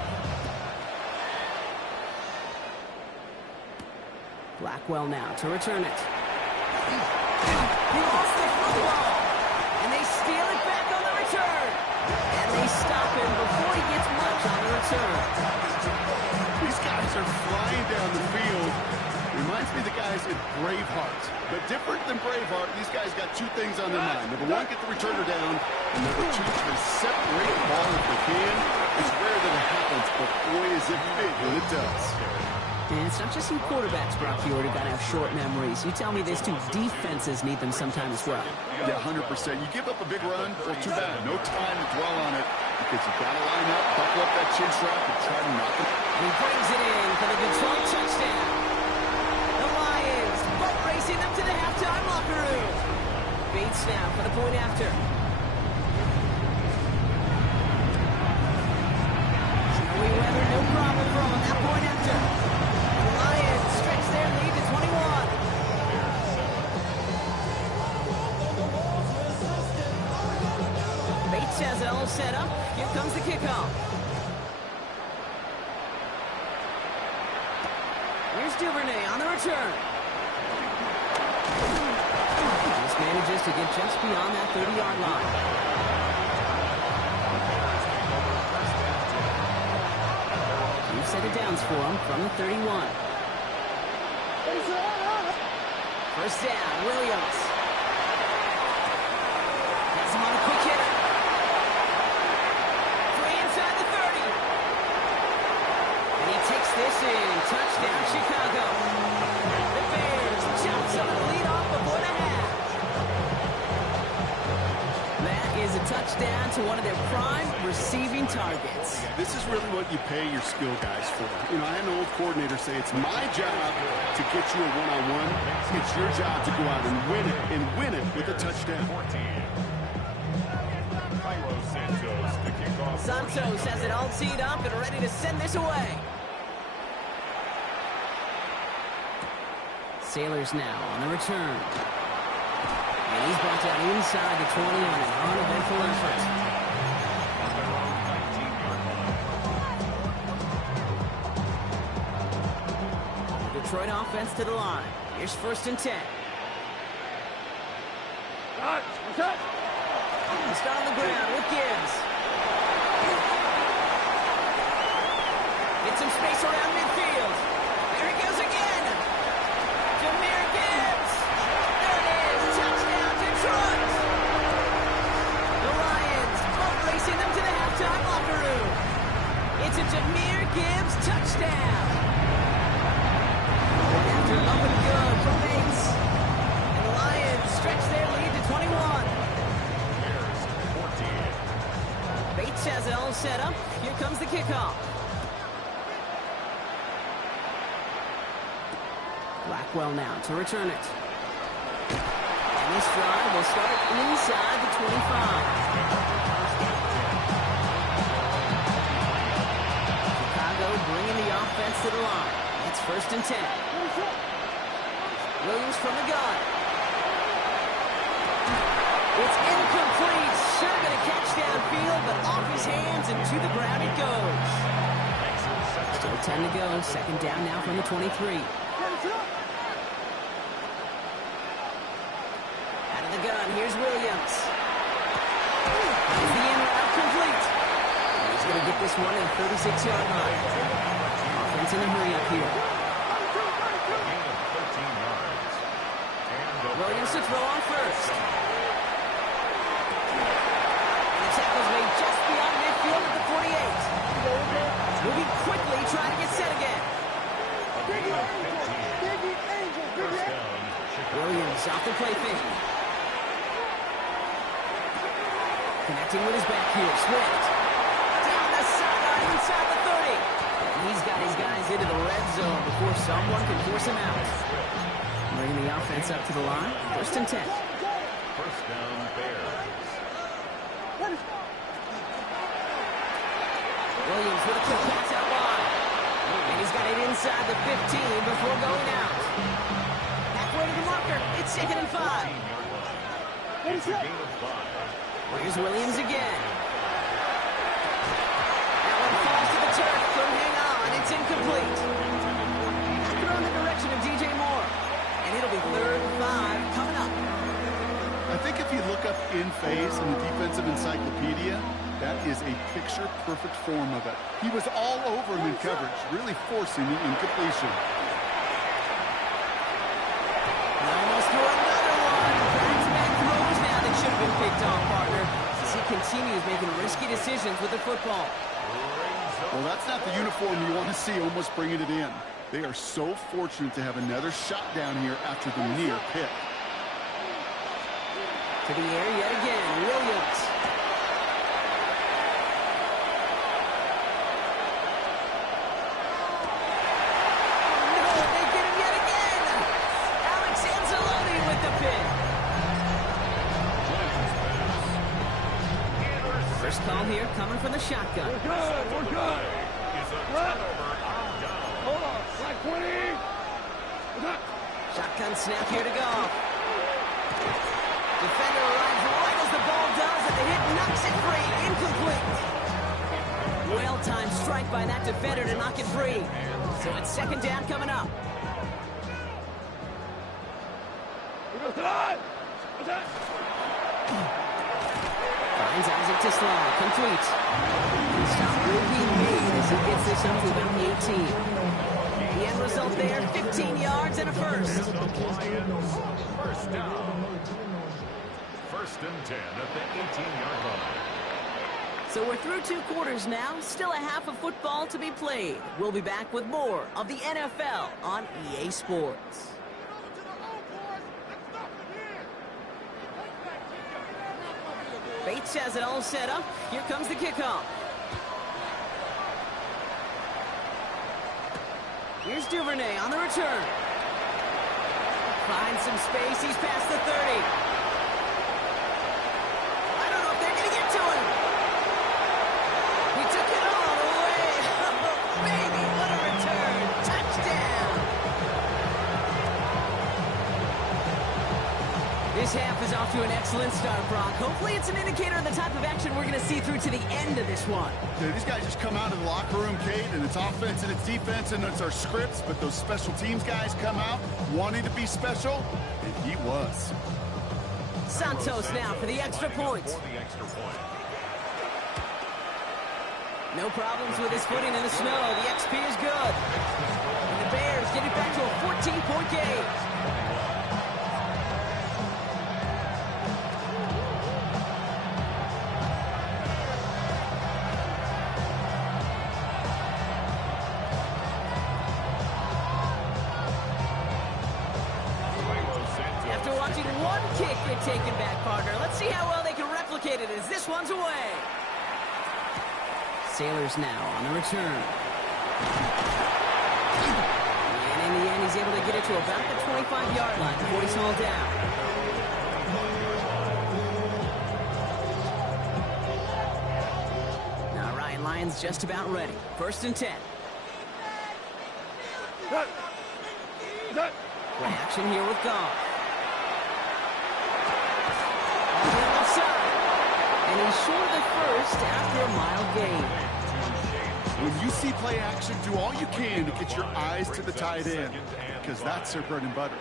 Blackwell now to return it. He lost the football. And they steal it back on the return. And they stop him before he gets much on the return. These guys are flying down the field. Reminds me of the guys in Braveheart. But different than Braveheart, these guys got 2 things on their mind. Number 1, get the returner down. And number 2, try to separate the ball if they can. It's rare that it happens, but boy, is it big when it does. And it's not just some quarterbacks, Brock. You already got to have short memories. You tell me these 2 defenses need them sometimes as well. Yeah, 100%. You give up a big run, well, too bad. No time to dwell on it because you got to line up, buckle up that chin strap, and try to knock it. And he brings it in for the Detroit touchdown. The Lions boat racing up to the halftime locker room. Bates now for the point after. Snowy weather, no problem for him on that point after. The Lions stretch their lead to 21. Bates has it all set up. Here comes the kickoff. Here's Duvernay on the return. Just manages to get just beyond that 30-yard line. We've set it downs for him from the 31. First down, Williams. Has him on a quick hitter. Free inside the 30. And he takes this in. Touchdown, Chicago. The Bears jumps on the lead off before the half. That is a touchdown to one of their prime receiving targets. This is really what you pay your skill guys for. You know, I had an old coordinator say it's my job to get you a one-on-one. It's your job to go out and win it with a touchdown. Santos has it all teed up and ready to send this away. Sailors now on the return. And he's brought down inside the 20 on an uneventful effort. The Detroit offense to the line. Here's 1st and 10. He's got on the ground with Gibbs. some space around midfield. There he goes again. Jameer Gibbs. There it is. Touchdown, Detroit. The Lions both racing them to the halftime locker room. It's a Jameer Gibbs touchdown. And after up and good from Bates. And the Lions stretch their lead to 21. Bears 14. Bates has it all set up. Here comes the kickoff. Blackwell now to return it. And this drive will start inside the 25. Chicago bringing the offense to the line. It's 1st and 10. Williams from the gun. It's incomplete. Sure going to catch downfield, but off his hands and to the ground it goes. Still 10 to go. 2nd down now from the 23. Out of the gun. Here's Williams. Is the in route complete? He's going to get this one at the 36-yard line. Offense in a hurry up here. Williams to throw on first. And the tackle's made just beyond midfield at the 48. Moving quickly, trying to get set again. Williams off the play fake. Connecting with his back here. Swift. Down the sideline inside the 30. And he's got his guys into the red zone before someone can force him out. Bringing the offense up to the line. 1st and 10. 1st down, Bears. Williams with a quick pass out wide. And he's got it inside the 15 before going out. Halfway to the marker. It's 2nd and 5. It's a gain of 5. Here's Williams again. That one falls to the turf. Couldn't hang on. It's incomplete. Throw in the direction of DJ Moore. And it'll be 3rd and 5 coming up. I think if you look up in phase in the defensive encyclopedia, that is a picture-perfect form of it. He was all over him in coverage, really forcing the incompletion. Almost threw another one. Back-to-back throws now that should have been picked off, partner. As he continues making risky decisions with the football. Well, that's not the uniform you want to see almost bringing it in. They are so fortunate to have another shot down here after the near pick. To the air yet again, Williams. No, they get him yet again. Alex Anzalone with the pick. First call here coming from the shotgun. We're good. We're good. Hold on. Flag 20. Shotgun snap here to go. Defender arrives right as the ball does, and the hit knocks it free. Incomplete. Well-timed strike by that defender to knock it free. So it's 2nd down coming up. Finds Isaac to Slaw. Complete. Stop will be made as he gets this up to about 18. The end result there, 15 yards and a first. First down. 1st and 10 at the 18-yard line. So we're through 2 quarters now. Still a half of football to be played. We'll be back with more of the NFL on EA Sports. Bates has it all set up. Here comes the kickoff. Here's Duvernay on the return. Finds some space. He's past the 30. I don't know if they're going to get to him. He took it all the way. Oh, baby, what a return. Touchdown. This half is off to an excellent start, Brock. Hopefully it's an indicator of the type of action we're going to see through to the end of this one. Yeah, these guys just come out of the locker room, Kate, and it's offense and it's defense and it's our scripts, but those special teams guys come out wanting to be special, and he was. Santos now for the extra point. No problems with his footing in the snow. The XP is good. And the Bears get it back to a 14-point game. After watching one kick get taken back, partner, let's see how well they can replicate it as this one's away. Sailors now on the return. And in the end, he's able to get it to about the 25-yard line before he's hauled down. Now Ryan Lyons just about ready. 1st and 10. Play action here with Goff. On the left side. And he's short of the first after a mile gain. When you see play action, do all you can to get your eyes to the tight end, because that's their bread and butter.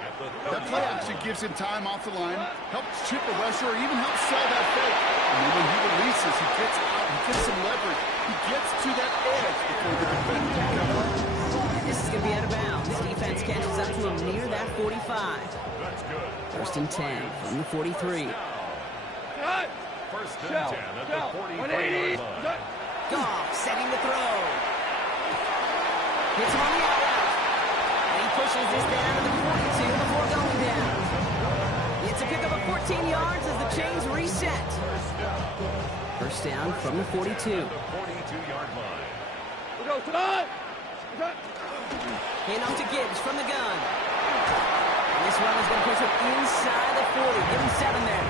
That play action gives him time off the line, helps chip a rusher, or even helps sell that fake. And then when he releases, he gets out, he gets some leverage. He gets to that edge before the defender can cover. This is going to be out of bounds. Defense catches up to him near that 45. 1st and 10 from the 43. First and 10 at the 43-yard line. Goff setting the throw. Hits him on the out route. And he pushes this down to the 42 before going down. It's a pickup of 14 yards as the chains reset. First down from the 42. 42-yard line. Hand off to Gibbs from the gun. And this run is going to push him inside the 40. Give him 7 there.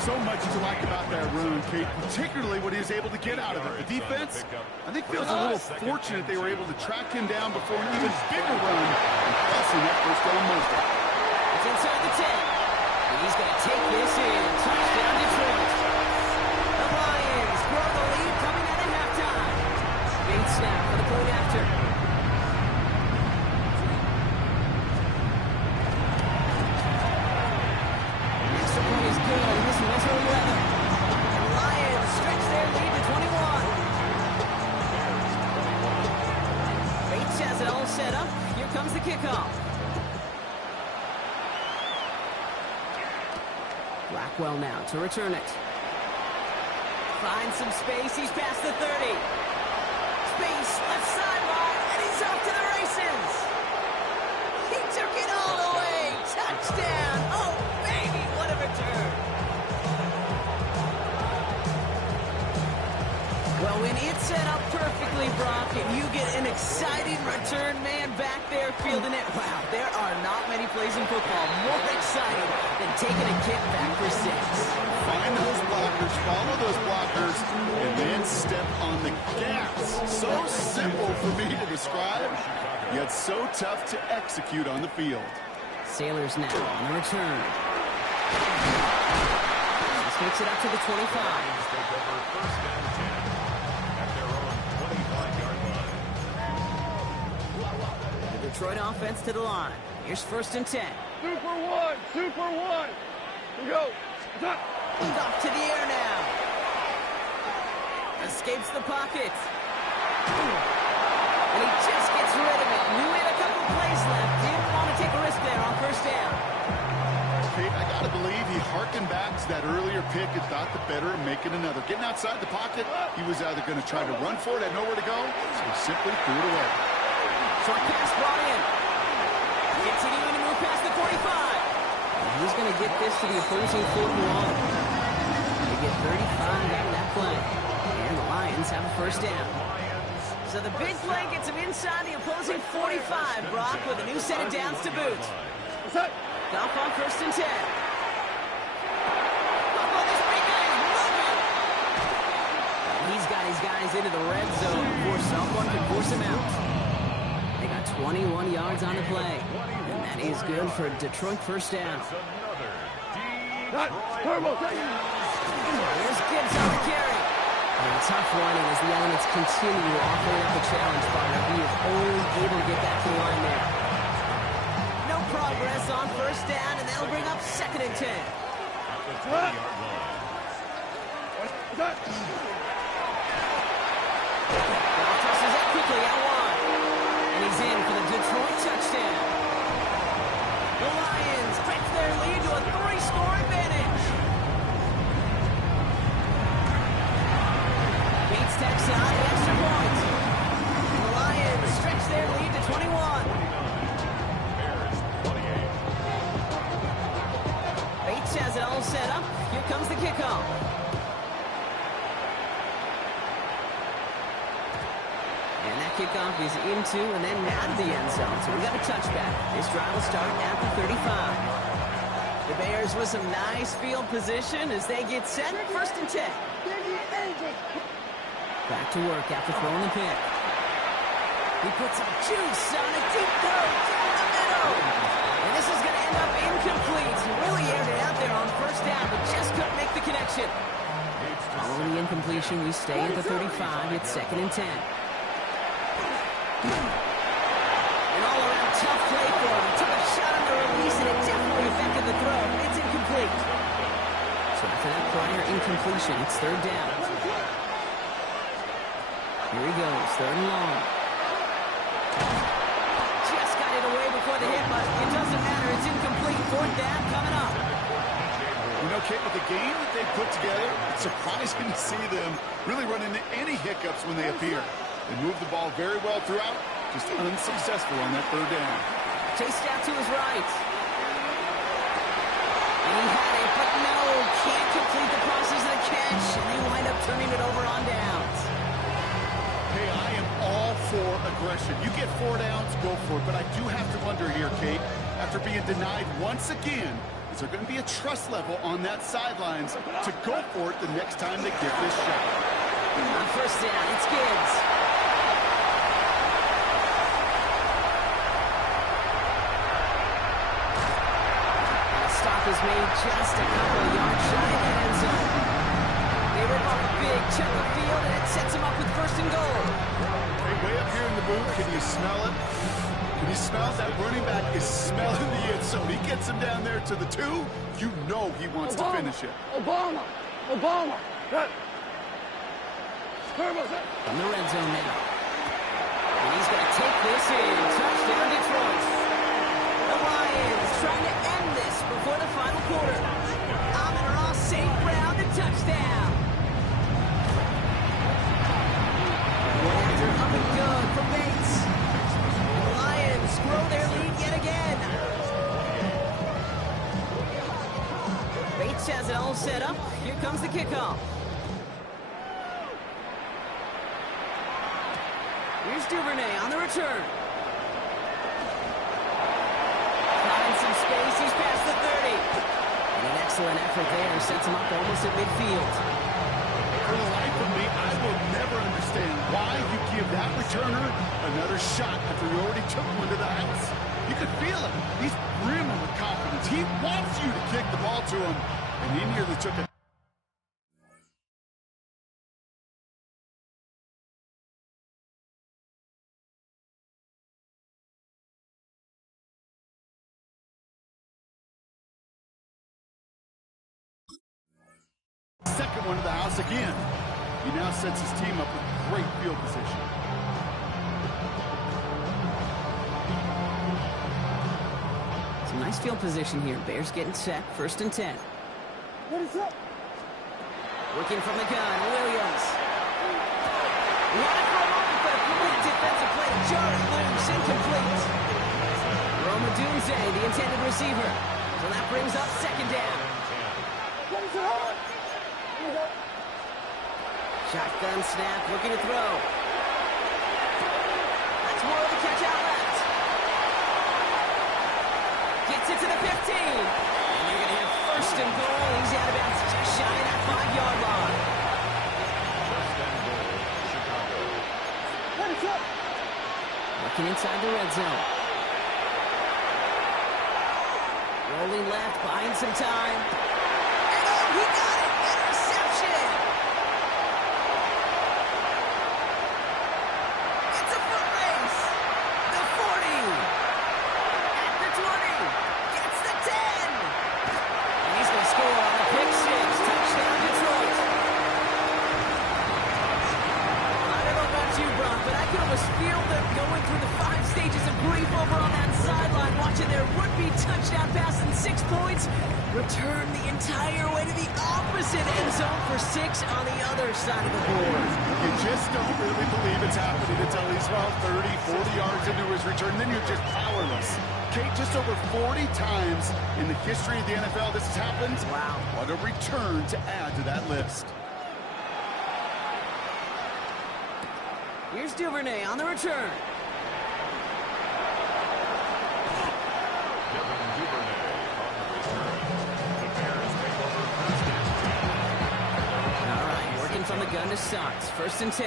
So much to like about that run, Kate, particularly what he was able to get out of it. The defense, I think, feels a little fortunate they were able to track him down before an even bigger run and passing that first down motion. It's inside the 10. And he's going to take this in. Touchdown Detroit. The Lions grow the lead coming out of halftime. Big snap for the point after. Set up. Here comes the kickoff. Blackwell now to return it. Finds some space. He's past the 30. Space, left sideline, and he's off to the races. He took it all the way. Touchdown. Oh, baby, what a return. Well, when it's set up perfectly, Brock, and you get an exciting return man back there fielding it, wow, there are not many plays in football more exciting than taking a kick back for 6. Find those blockers, follow those blockers, and then step on the gas. So simple for me to describe, yet so tough to execute on the field. Sailors now on the return. This makes it up to the 25. Detroit offense to the line. Here's 1st and 10. Super one. Here we go. He's off to the air now. Escapes the pocket. And he just gets rid of it. Knew he had a couple plays left. Didn't want to take a risk there on 1st down. Kate, I got to believe he harkened back to that earlier pick and thought the better of making another. Getting outside the pocket, he was either going to try to run for it, had nowhere to go, so he simply threw it away. Short pass brought in. Continuing to move past the 45. And he's going to get this to the opposing 41. They get 35 out of that play. And the Lions have a 1st down. So the big play gets him inside the opposing 45, Brock, with a new set of downs to boot. Goff on 1st and 10. Oh, this big guy is moving. And he's got his guys into the red zone before someone can force him out. 21 yards on the play. And that is good for a Detroit 1st down. Here's Gibbs on the carry. And tough running as the elements continue offering up a challenge, partner. He is only able to get back to the line there. No progress on 1st down, and that'll bring up 2nd and 10. And that kickoff is into and then out of the end zone. So we got a touchback. This drive will start at the 35. The Bears with some nice field position as they get set. First and 10. Back to work after throwing the pick. He puts some juice on a deep throw down the middle. And this is going to end up incomplete. He really aired it out there on first down, but just couldn't make the connection. Following the incompletion, we stay at the 35. It's 2nd and 10. An all-around tough play for him. Took a shot on the release, and it definitely affected the throw. It's incomplete. So after that prior incompletion, it's 3rd down. Here he goes, 3rd and long. Just got it away before the hit, but it doesn't matter. It's incomplete. 4th down coming up. You know, Kate, with the game that they put together, it's surprising to see them really run into any hiccups when they appear. They move the ball very well throughout, just unsuccessful on that 3rd down. Chased out to his right. And he had it, but no, can't complete the process of the catch, and they wind up turning it over on downs. Hey, I am all for aggression. You get 4 downs, go for it. But I do have to wonder here, Kate, after being denied once again, is there going to be a trust level on that sidelines to go for it the next time they get this shot? On 1st down, it's Gibbs. Stop is made just a couple of yards shy of the end zone. They rip off a big chunk of field, and it sets them up with 1st and goal. Hey, way up here in the booth, can you smell it? Can you smell that running back is smelling the end zone? He gets him down there to the 2. You know he wants to finish it. Obama. From the red zone now. And he's going to take this in. Touchdown, Detroit. The Lions trying to end this before the final quarter. Amon-Ra St. Brown to touchdown. One after up and good for Bates. The Lions grow their lead yet again. Bates has it all set up. Here comes the kickoff. Here's Duvernay on the return. Finds some space. He's past the 30. And an excellent effort there sets him up almost at midfield. For the life of me, I will never understand why you give that returner another shot after you already took one to the house. You could feel it. He's brimming with confidence. He wants you to kick the ball to him, and he nearly took it. Second one to the house again. He now sets his team up with great field position. Some nice field position here. Bears getting set. 1st and 10. What is up? Working from the gun, Williams. Right for a moment, but a great defensive play. Jarring loose, incomplete. Roma Dunze, the intended receiver. So that brings up 2nd down. What is it on? Shotgun snap, looking to throw. That's more of a catch out left. Gets it to the 15. And they're going to have 1st and goal. He's out of bounds just shy of that 5-yard line. 1st and goal, Chicago. What is up? Looking inside the red zone. Rolling left, buying some time. And oh, he got it! Interception! It's a foot race! The 40! At the 20! Gets the 10! And he's going to score on a pick 6. Touchdown, Detroit! I don't know about you, Brock, but I can almost feel them going through the 5 stages of grief over on that sideline, watching their would-be touchdown pass and 6 points return the entire way to the opposite end zone for 6 on the other side of the board. You just don't really believe it's happening until he's about 30, 40 yards into his return. Then you're just powerless. Kate, just over 40 times in the history of the NFL this has happened. Wow. What a return to add to that list. Here's Duvernay on the return. All right, working from the gun to start. 1st and 10.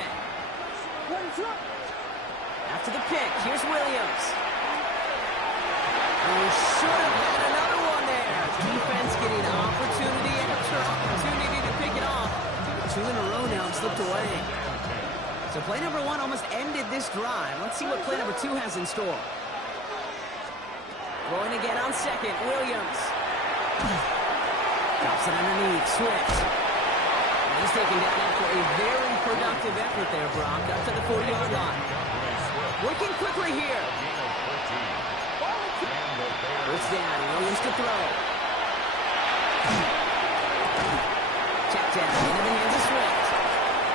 After the pick, here's Williams. Oh, should have had another one there. Defense getting opportunity after opportunity to pick it off. 2 in a row now, slipped away. So play number 1 almost ended this drive. Let's see what play number 2 has in store. Going again on 2nd, Williams. Drops it underneath, Swift. And he's taken down after a very productive effort there, Brock, up to the 40-yard line. Working quickly here. 1st down, Williams to throw. Check down into the hands of Swift.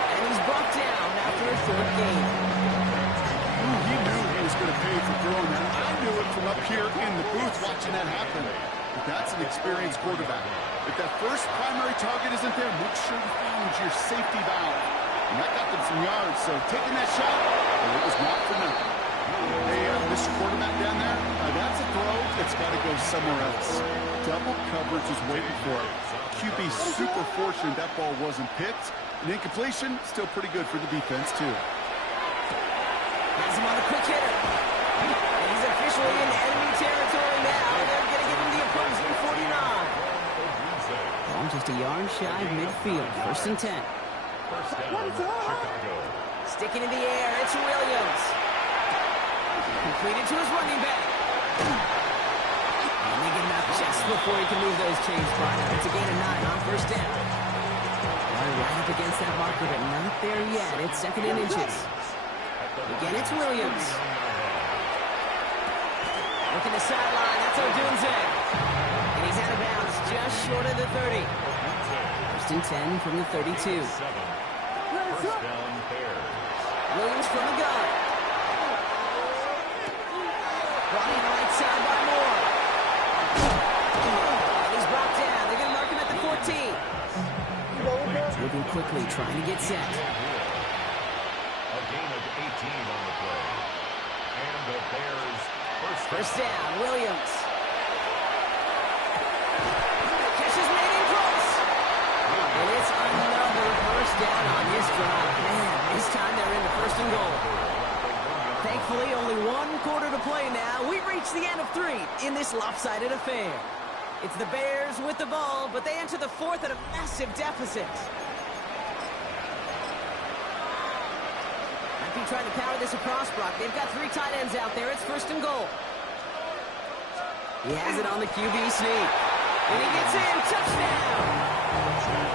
And he's brought down after a 3rd game. He knew he was going to pay for throwing that. I knew it from up here in the booth watching that happen. But that's an experienced quarterback. If that first primary target isn't there, make sure you found your safety valve. And that got them some yards. So taking that shot, well, it was not for nothing. Hey, Mr. Quarterback down there, that's a throw that's got to go somewhere else. Double coverage is waiting for it. QB super fortunate that ball wasn't picked. And incompletion, still pretty good for the defense, too. Has him on a quick hitter. And he's officially in enemy territory now. They're going to give him the opposing 49. Ball just a yard shy of midfield. 1st and 10. Chicago. Sticking in the air, it's Williams. Completed to his running back. And they get him out just before he can move those chains, Brian. It's a gain of 9 on 1st down. Right up against that marker, but not there yet. It's 2nd and inches. Again, it's Williams. Looking the sideline, that's Odunze. And he's out of bounds, just short of the 30. 1st and 10 from the 32. Williams from the gun. Brought in right side by Moore. And he's brought down. They're going to mark him at the 14. Moving quickly, trying to get set. A gain of 18 on the play. And the Bears first down, Williams. Catch is made in close. And it's another 1st down on this drive. Man, this time they're into 1st and goal. Thankfully, only 1 quarter to play now. We've reached the end of 3 in this lopsided affair. It's the Bears with the ball, but they enter the 4th at a massive deficit. Might be trying to power this across, Brock. They've got 3 tight ends out there. It's 1st and goal. He has it on the QB sneak. And he gets in. Touchdown!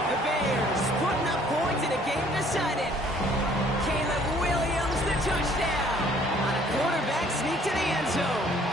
The Bears putting up points in a game decided. Caleb Williams, the touchdown! On a quarterback sneak to the end zone.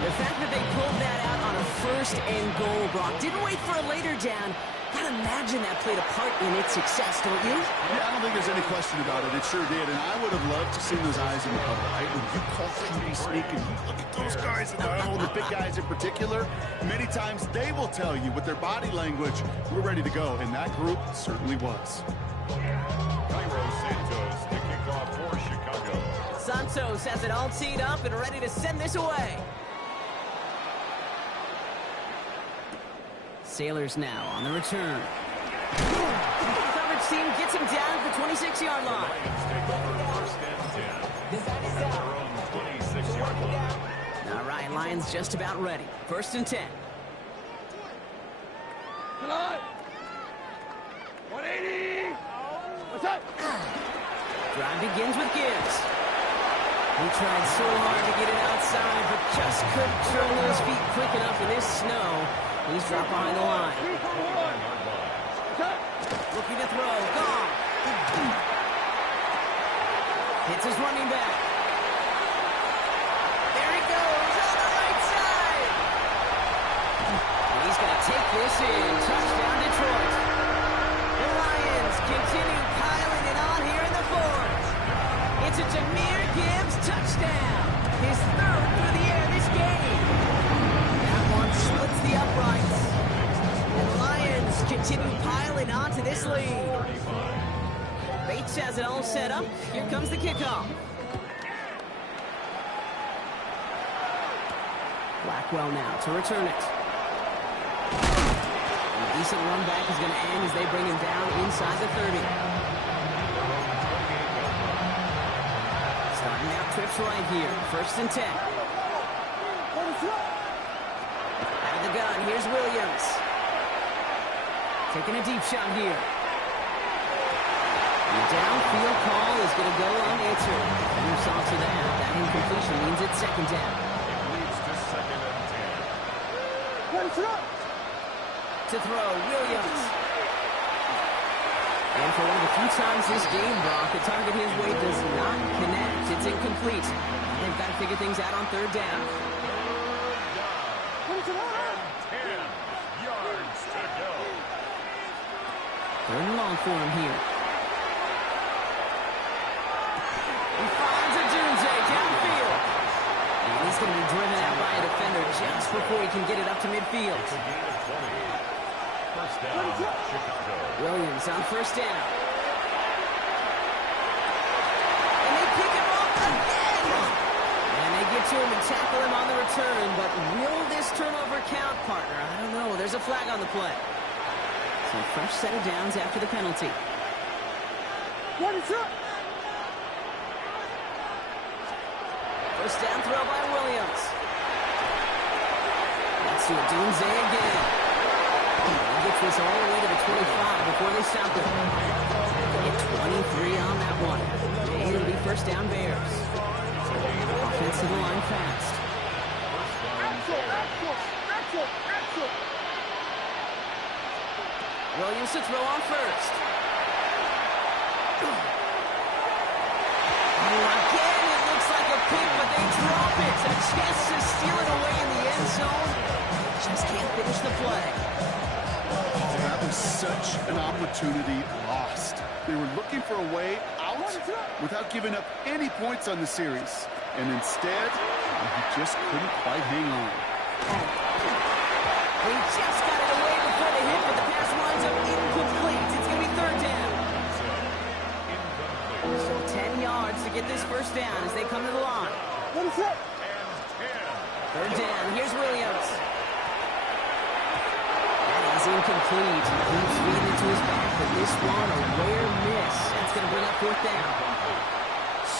The fact that they pulled that out on a 1st and goal, Brock, didn't wait for a later down. Gotta imagine that played a part in its success, don't you? Yeah, I don't think there's any question about it. It sure did. And I would have loved to see those eyes in the huddle, right? When you call QB sneak and you look at those guys in the huddle, the big guys in particular, many times they will tell you with their body language, we're ready to go. And that group certainly was. Cairo Santos to kick off for Chicago. Santos has it all teed up and ready to send this away. Sailors now on the return. Coverage team gets him down at the 26-yard line. Lions take over 1st and 10. Their own 26-yard line. All right, Lions just about ready. 1st and 10. 180. What's up? Drive begins with Gibbs. He tried so hard to get it outside, but just couldn't turn those feet quick enough in this snow. He's dropped behind the line. Looking to throw. Gone. Hits his running back. There he goes on the right side. And he's going to take this in. Touchdown, Detroit. The Lions continue piling it on here in the 4th. It's a Jahmyr Gibbs touchdown. His 3rd through the air this game. That one splits the uprights. And the Lions continue piling onto this lead. Bates has it all set up. Here comes the kickoff. Blackwell now to return it. And a decent run back is going to end as they bring him down inside the 30. Starting out trips right here. 1st and 10. Out of the gun, here's Williams. Taking a deep shot here. The downfield call is going to go unanswered. You saw to that. That incompletion means it's 2nd down. It leads to 2nd and 10. To throw, Williams. And for one of the few times this game, Brock, the target his way does not connect. It's incomplete. They've got to figure things out on 3rd down. 10 yards to go. 3rd and long for him here. He finds a doomsday downfield. And he's going to be driven out by a defender just before he can get it up to midfield. It's a gain of 20. 1st down, Chicago. Williams on 1st down. And they pick him up again. And they get to him and tackle him on the return. But will this turnover count, partner? I don't know. There's a flag on the play. So a fresh set of downs after the penalty. First down throw by Williams. Let's do a doomsday again. He gets this all the way to the 25 before they stop him. They get 23 on that one. And it'll be 1st down Bears. Offense to the line fast. Williams to throw on 1st. Again, it looks like a pick, but they drop it. A chance to steal it away in the end zone. Just can't finish the play. Oh, that was such an opportunity lost. They were looking for a way out without giving up any points on the series. And instead, he just couldn't quite hang on. He just got it away before the hit, but the pass winds up incomplete. It's going to be 3rd down. So 10 yards to get this 1st down as they come to the line. 3rd down. Here's Williams. That is incomplete. He keeps feeding it to his back, but this one, a rare miss. That's going to bring up 4th down.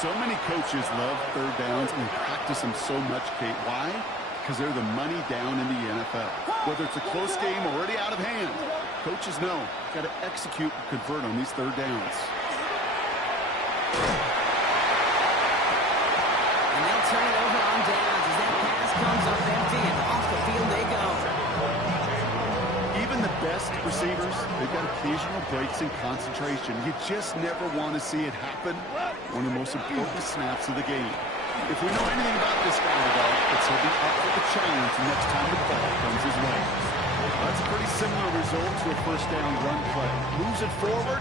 So many coaches love 3rd downs and practice them so much, Kate. Why? Because they're the money down in the NFL. Whether it's a close game or already out of hand, coaches know got to execute and convert on these 3rd downs. And they'll turn it over on downs as that pass comes up empty and off the field they go. Even the best receivers, they've got occasional breaks in concentration. You just never want to see it happen. One of the most important snaps of the game. If we know anything about this guy, though, it's he'll be up for the challenge the next time the ball comes his way. That's a pretty similar result to a 1st down run play. Moves it forward,